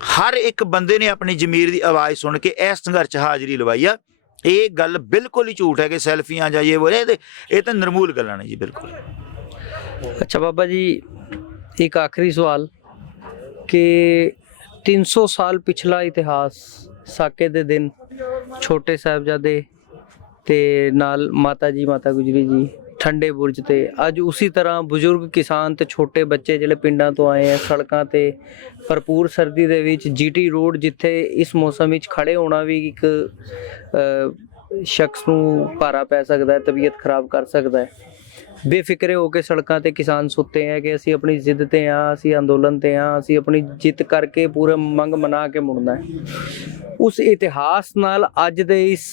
ਹਰ ਇੱਕ ਬੰਦੇ ਨੇ ਆਪਣੀ ਜ਼ਮੀਰ ਦੀ ਆਵਾਜ਼ ਸੁਣ ਕੇ ਇਸ ਸੰਘਰਸ਼ ਹਾਜ਼ਰੀ ਲਵਾਈ ਆ। ਇਹ ਗੱਲ ਬਿਲਕੁਲ ਹੀ ਝੂਠ ਹੈ ਕਿ ਸੈਲਫੀਆਂ ਜਾਂ ਇਹ ਬੋਲੇ, ਇਹ ਤਾਂ ਨਿਰਮੂਲ ਗੱਲਾਂ ਨੇ ਜੀ, ਬਿਲਕੁਲ। ਅੱਛਾ ਬਾਬਾ ਜੀ, ਇੱਕ ਆਖਰੀ ਸਵਾਲ ਕਿ 300 ਸਾਲ ਪਿਛਲਾ ਇਤਿਹਾਸ, ਸਾਕੇ ਦੇ ਦਿਨ, ਛੋਟੇ ਸਾਹਿਬਜ਼ਾਦੇ ਤੇ ਨਾਲ ਮਾਤਾ ਜੀ, ਮਾਤਾ ਗੁਜਰੀ ਜੀ ਠੰਡੇ ਬੁਰਜ ਤੇ, ਅੱਜ ਉਸੇ ਤਰ੍ਹਾਂ ਬਜ਼ੁਰਗ ਕਿਸਾਨ ਤੇ ਛੋਟੇ ਬੱਚੇ ਜਿਹੜੇ ਪਿੰਡਾਂ ਤੋਂ ਆਏ ਆ, ਸੜਕਾਂ ਤੇ ਭਰਪੂਰ ਸਰਦੀ ਦੇ ਵਿੱਚ GT ਰੋਡ, ਜਿੱਥੇ ਇਸ ਮੌਸਮ ਵਿੱਚ ਖੜੇ ਹੋਣਾ ਵੀ ਇੱਕ ਸ਼ਖਸ ਨੂੰ ਭਾਰਾ ਪੈ ਸਕਦਾ ਹੈ, ਤਬੀਅਤ ਖਰਾਬ ਕਰ ਸਕਦਾ ਹੈ। ਬੇਫਿਕਰੇ ਹੋ ਕੇ ਸੜਕਾਂ ਤੇ ਕਿਸਾਨ ਸੁੱਤੇ ਹੈ ਕਿ ਅਸੀਂ ਆਪਣੀ ਜ਼ਿੱਦ ਤੇ ਹਾਂ, ਅਸੀਂ ਅੰਦੋਲਨ ਤੇ ਹਾਂ, ਅਸੀਂ ਆਪਣੀ ਜਿੱਤ ਕਰਕੇ ਪੂਰਾ ਮੰਗ ਮਨਾ ਕੇ ਮੁੜਨਾ ਹੈ। ਉਸ ਇਤਿਹਾਸ ਨਾਲ ਅੱਜ ਦੇ ਇਸ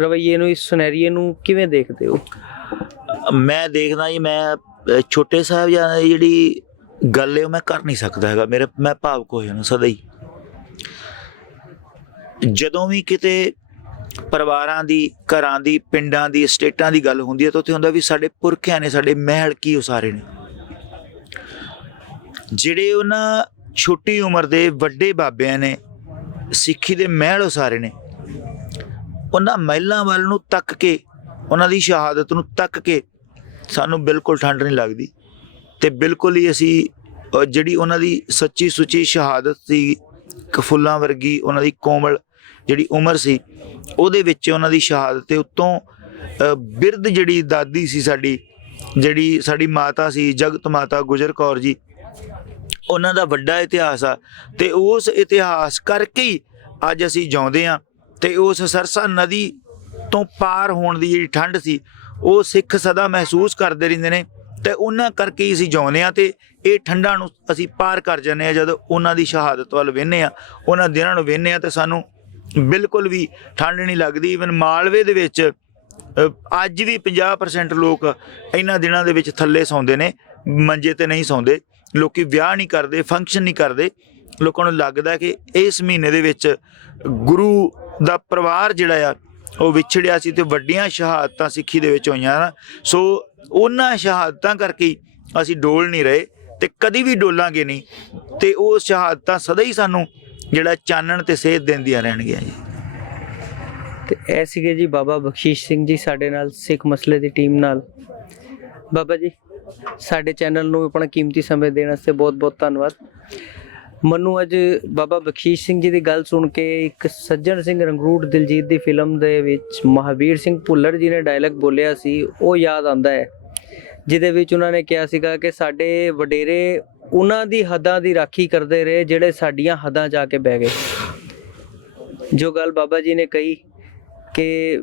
ਰਵੱਈਏ ਨੂੰ, ਇਸ ਸੁਨਹਿਰੀਏ ਨੂੰ ਕਿਵੇਂ ਦੇਖਦੇ ਹੋ? ਮੈਂ ਦੇਖਦਾ ਜੀ, ਮੈਂ ਛੋਟੇ ਸਾਹਿਬਜ਼ਾਦਿਆਂ ਦੀ ਜਿਹੜੀ ਗੱਲ ਹੈ ਉਹ ਮੈਂ ਕਰ ਨਹੀਂ ਸਕਦਾ ਹੈਗਾ। ਮੈਂ ਭਾਵੁਕ ਹੋ ਜਾਣਾ ਸਦਾ ਹੀ। ਜਦੋਂ ਵੀ ਕਿਤੇ ਪਰਿਵਾਰਾਂ ਦੀ, ਘਰਾਂ ਦੀ, ਪਿੰਡਾਂ ਦੀ, ਸਟੇਟਾਂ ਦੀ ਗੱਲ ਹੁੰਦੀ ਹੈ ਤਾਂ ਉੱਥੇ ਹੁੰਦਾ ਵੀ ਸਾਡੇ ਪੁਰਖਿਆਂ ਨੇ ਸਾਡੇ ਮਹਿਲ ਕੀ ਉਸਾਰੇ ਨੇ। ਜਿਹੜੇ ਉਹਨਾਂ ਛੋਟੀ ਉਮਰ ਦੇ ਵੱਡੇ ਬਾਬਿਆਂ ਨੇ ਸਿੱਖੀ ਦੇ ਮਹਿਲ ਉਸਾਰੇ ਨੇ, ਉਹਨਾਂ ਮਹਿਲਾਂ ਵੱਲ ਨੂੰ ਤੱਕ ਕੇ, ਉਹਨਾਂ ਦੀ ਸ਼ਹਾਦਤ ਨੂੰ ਤੱਕ ਕੇ ਸਾਨੂੰ ਬਿਲਕੁਲ ਠੰਡ ਨਹੀਂ ਲੱਗਦੀ। ਤੇ ਬਿਲਕੁਲ ਹੀ ਅਸੀਂ ਜਿਹੜੀ ਉਹਨਾਂ ਦੀ ਸੱਚੀ ਸੁੱਚੀ ਸ਼ਹਾਦਤ ਸੀ, ਫੁੱਲਾਂ ਵਰਗੀ ਉਹਨਾਂ ਦੀ ਕੋਮਲ ਜਿਹੜੀ ਉਮਰ ਸੀ, ਉਹਦੇ ਵਿੱਚ ਉਹਨਾਂ ਦੀ ਸ਼ਹਾਦਤ ਤੇ ਉੱਤੋਂ ਬਿਰਧ ਜਿਹੜੀ ਦਾਦੀ ਸੀ ਸਾਡੀ, ਜਿਹੜੀ ਸਾਡੀ ਮਾਤਾ ਸੀ ਜਗਤ ਮਾਤਾ ਗੁਜਰ ਕੌਰ ਜੀ, ਉਹਨਾਂ ਦਾ ਵੱਡਾ ਇਤਿਹਾਸ ਆ। ਤੇ ਉਸ ਇਤਿਹਾਸ ਕਰਕੇ ਹੀ ਅੱਜ ਅਸੀਂ ਜਿਉਂਦੇ ਹਾਂ। ਤੇ ਉਸ ਸਰਸਾ ਨਦੀ ਤੋਂ ਪਾਰ ਹੋਣ ਦੀ ਜਿਹੜੀ ਠੰਡ ਸੀ, ਉਹ ਸਿੱਖ ਸਦਾ ਮਹਿਸੂਸ ਕਰਦੇ ਰਹਿੰਦੇ ਨੇ। ਤੇ ਉਹਨਾਂ ਕਰਕੇ ਹੀ ਅਸੀਂ ਜਿਉਂਦੇ ਹਾਂ ਤੇ ਇਹ ਠੰਡਾਂ ਨੂੰ ਅਸੀਂ ਪਾਰ ਕਰ ਜਾਂਦੇ ਹਾਂ। ਜਦੋਂ ਉਹਨਾਂ ਦੀ ਸ਼ਹਾਦਤ ਵੱਲ ਵੇਖਦੇ ਹਾਂ, ਉਹਨਾਂ ਦਿਨਾਂ ਨੂੰ ਵੇਖਦੇ ਹਾਂ, ਤੇ ਸਾਨੂੰ ਬਿਲਕੁਲ ਵੀ ਠੰਡ ਨਹੀਂ ਲੱਗਦੀ। ਈਵਨ ਮਾਲਵੇ ਦੇ ਵਿੱਚ ਅੱਜ ਵੀ 50% ਲੋਕ ਇਹਨਾਂ ਦਿਨਾਂ ਦੇ ਵਿੱਚ ਥੱਲੇ ਸੌਂਦੇ ਨੇ, ਮੰਜੇ ਤੇ ਨਹੀਂ ਸੌਂਦੇ। ਲੋਕੀ ਵਿਆਹ ਨਹੀਂ ਕਰਦੇ, ਫੰਕਸ਼ਨ ਨਹੀਂ ਕਰਦੇ। ਲੋਕਾਂ ਨੂੰ ਲੱਗਦਾ ਕਿ ਇਸ ਮਹੀਨੇ ਦੇ ਵਿੱਚ ਗੁਰੂ ਦਾ ਪਰਿਵਾਰ ਜਿਹੜਾ ਆ ਉਹ ਵਿਛੜਿਆ ਸੀ ਤੇ ਵੱਡੀਆਂ ਸ਼ਹਾਦਤਾਂ ਸਿੱਖੀ ਦੇ ਵਿੱਚ ਹੋਈਆਂ ਨਾ। ਸੋ ਉਹਨਾਂ ਸ਼ਹਾਦਤਾਂ ਕਰਕੇ ਹੀ ਅਸੀਂ ਡੋਲ ਨਹੀਂ ਰਹੇ ਤੇ ਕਦੀ ਵੀ ਡੋਲਾਂਗੇ ਨਹੀਂ, ਤੇ ਉਹ ਸ਼ਹਾਦਤਾਂ ਸਦਾ ਹੀ ਸਾਨੂੰ ਜਿਹੜਾ ਚਾਨਣ ਤੇ ਸੇਧ ਦਿੰਦੀਆਂ ਰਹਿਣਗੀਆਂ ਜੀ। ਤੇ ਇਹ ਸੀਗੇ ਜੀ ਬਾਬਾ ਬਖਸ਼ੀਸ਼ ਸਿੰਘ ਜੀ ਸਾਡੇ ਨਾਲ ਸਿੱਖ ਮਸਲੇ ਦੀ ਟੀਮ ਨਾਲ। ਬਾਬਾ ਜੀ, ਸਾਡੇ ਚੈਨਲ ਨੂੰ ਆਪਣਾ ਕੀਮਤੀ ਸਮੇਂ ਦੇਣ ਵਾਸਤੇ ਬਹੁਤ ਬਹੁਤ ਧੰਨਵਾਦ। ਮੈਨੂੰ ਅੱਜ ਬਾਬਾ ਬਖਸ਼ੀਸ਼ ਸਿੰਘ ਜੀ ਦੀ ਗੱਲ ਸੁਣ ਕੇ ਇੱਕ ਸੱਜਣ ਸਿੰਘ ਰੰਗਰੂਟ ਦਿਲਜੀਤ ਦੀ ਫਿਲਮ ਦੇ ਵਿੱਚ ਮਹਾਵੀਰ ਸਿੰਘ ਭੁੱਲਰ ਜੀ ਨੇ ਡਾਇਲੌਗ ਬੋਲਿਆ ਸੀ, ਉਹ ਯਾਦ ਆਉਂਦਾ ਹੈ, ਜਿਹਦੇ ਵਿੱਚ ਉਹਨਾਂ ਨੇ ਕਿਹਾ ਸੀਗਾ ਕਿ ਸਾਡੇ ਵਡੇਰੇ ਉਹਨਾਂ ਦੀ ਹੱਦਾਂ ਦੀ ਰਾਖੀ ਕਰਦੇ ਰਹੇ ਜਿਹੜੇ ਸਾਡੀਆਂ ਹੱਦਾਂ ਜਾ ਕੇ ਬਹਿ ਗਏ। ਜੋ ਗੱਲ ਬਾਬਾ ਜੀ ਨੇ ਕਹੀ ਕਿ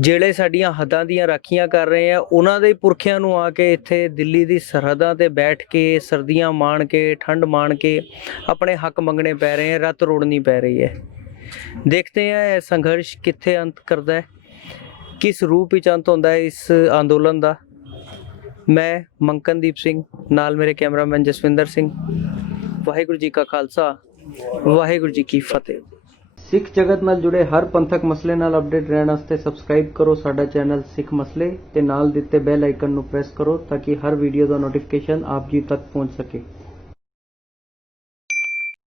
ਜਿਹੜੇ ਸਾਡੀਆਂ ਹੱਦਾਂ ਦੀਆਂ ਰਾਖੀਆਂ ਕਰ ਰਹੇ ਆ, ਉਹਨਾਂ ਦੇ ਪੁਰਖਿਆਂ ਨੂੰ ਆ ਕੇ ਇੱਥੇ ਦਿੱਲੀ ਦੀ ਸਰਹੱਦਾਂ ਤੇ ਬੈਠ ਕੇ ਸਰਦੀਆਂ ਮਾਣ ਕੇ ਠੰਡ ਮਾਣ ਕੇ ਆਪਣੇ ਹੱਕ ਮੰਗਣੇ ਪੈ ਰਹੇ ਆ, ਰੱਤ ਰੋੜਨੀ ਪੈ ਰਹੀ ਹੈ। ਦੇਖਦੇ ਆ ਇਹ ਸੰਘਰਸ਼ ਕਿੱਥੇ ਅੰਤ ਕਰਦਾ ਹੈ, ਕਿਸ ਰੂਪ ਵਿੱਚ ਅੰਤ ਹੁੰਦਾ ਹੈ ਇਸ ਅੰਦੋਲਨ ਦਾ। ਮੈਂ ਮੰਕਨਦੀਪ ਸਿੰਘ, ਨਾਲ ਮੇਰੇ ਕੈਮਰਾਮੈਨ ਜਸਵਿੰਦਰ ਸਿੰਘ। ਵਾਹਿਗੁਰੂ ਜੀ ਕਾ ਖਾਲਸਾ, ਵਾਹਿਗੁਰੂ ਜੀ ਕੀ ਫਤਿਹ। ਸਿੱਖ ਜਗਤ ਨਾਲ ਜੁੜੇ ਹਰ ਪੰਥਕ ਮਸਲੇ ਨਾਲ ਅਪਡੇਟ ਰਹਿਣ ਵਾਸਤੇ ਸਬਸਕ੍ਰਾਈਬ ਕਰੋ ਸਾਡਾ ਚੈਨਲ ਸਿੱਖ ਮਸਲੇ ਤੇ ਨਾਲ ਦਿੱਤੇ ਬੈਲ ਆਈਕਨ ਨੂੰ ਪ੍ਰੈਸ ਕਰੋ ਤਾਂ ਕਿ ਹਰ ਵੀਡੀਓ ਦਾ ਨੋਟੀਫਿਕੇਸ਼ਨ ਆਪ ਜੀ ਤੱਕ ਪਹੁੰਚ ਸਕੇ।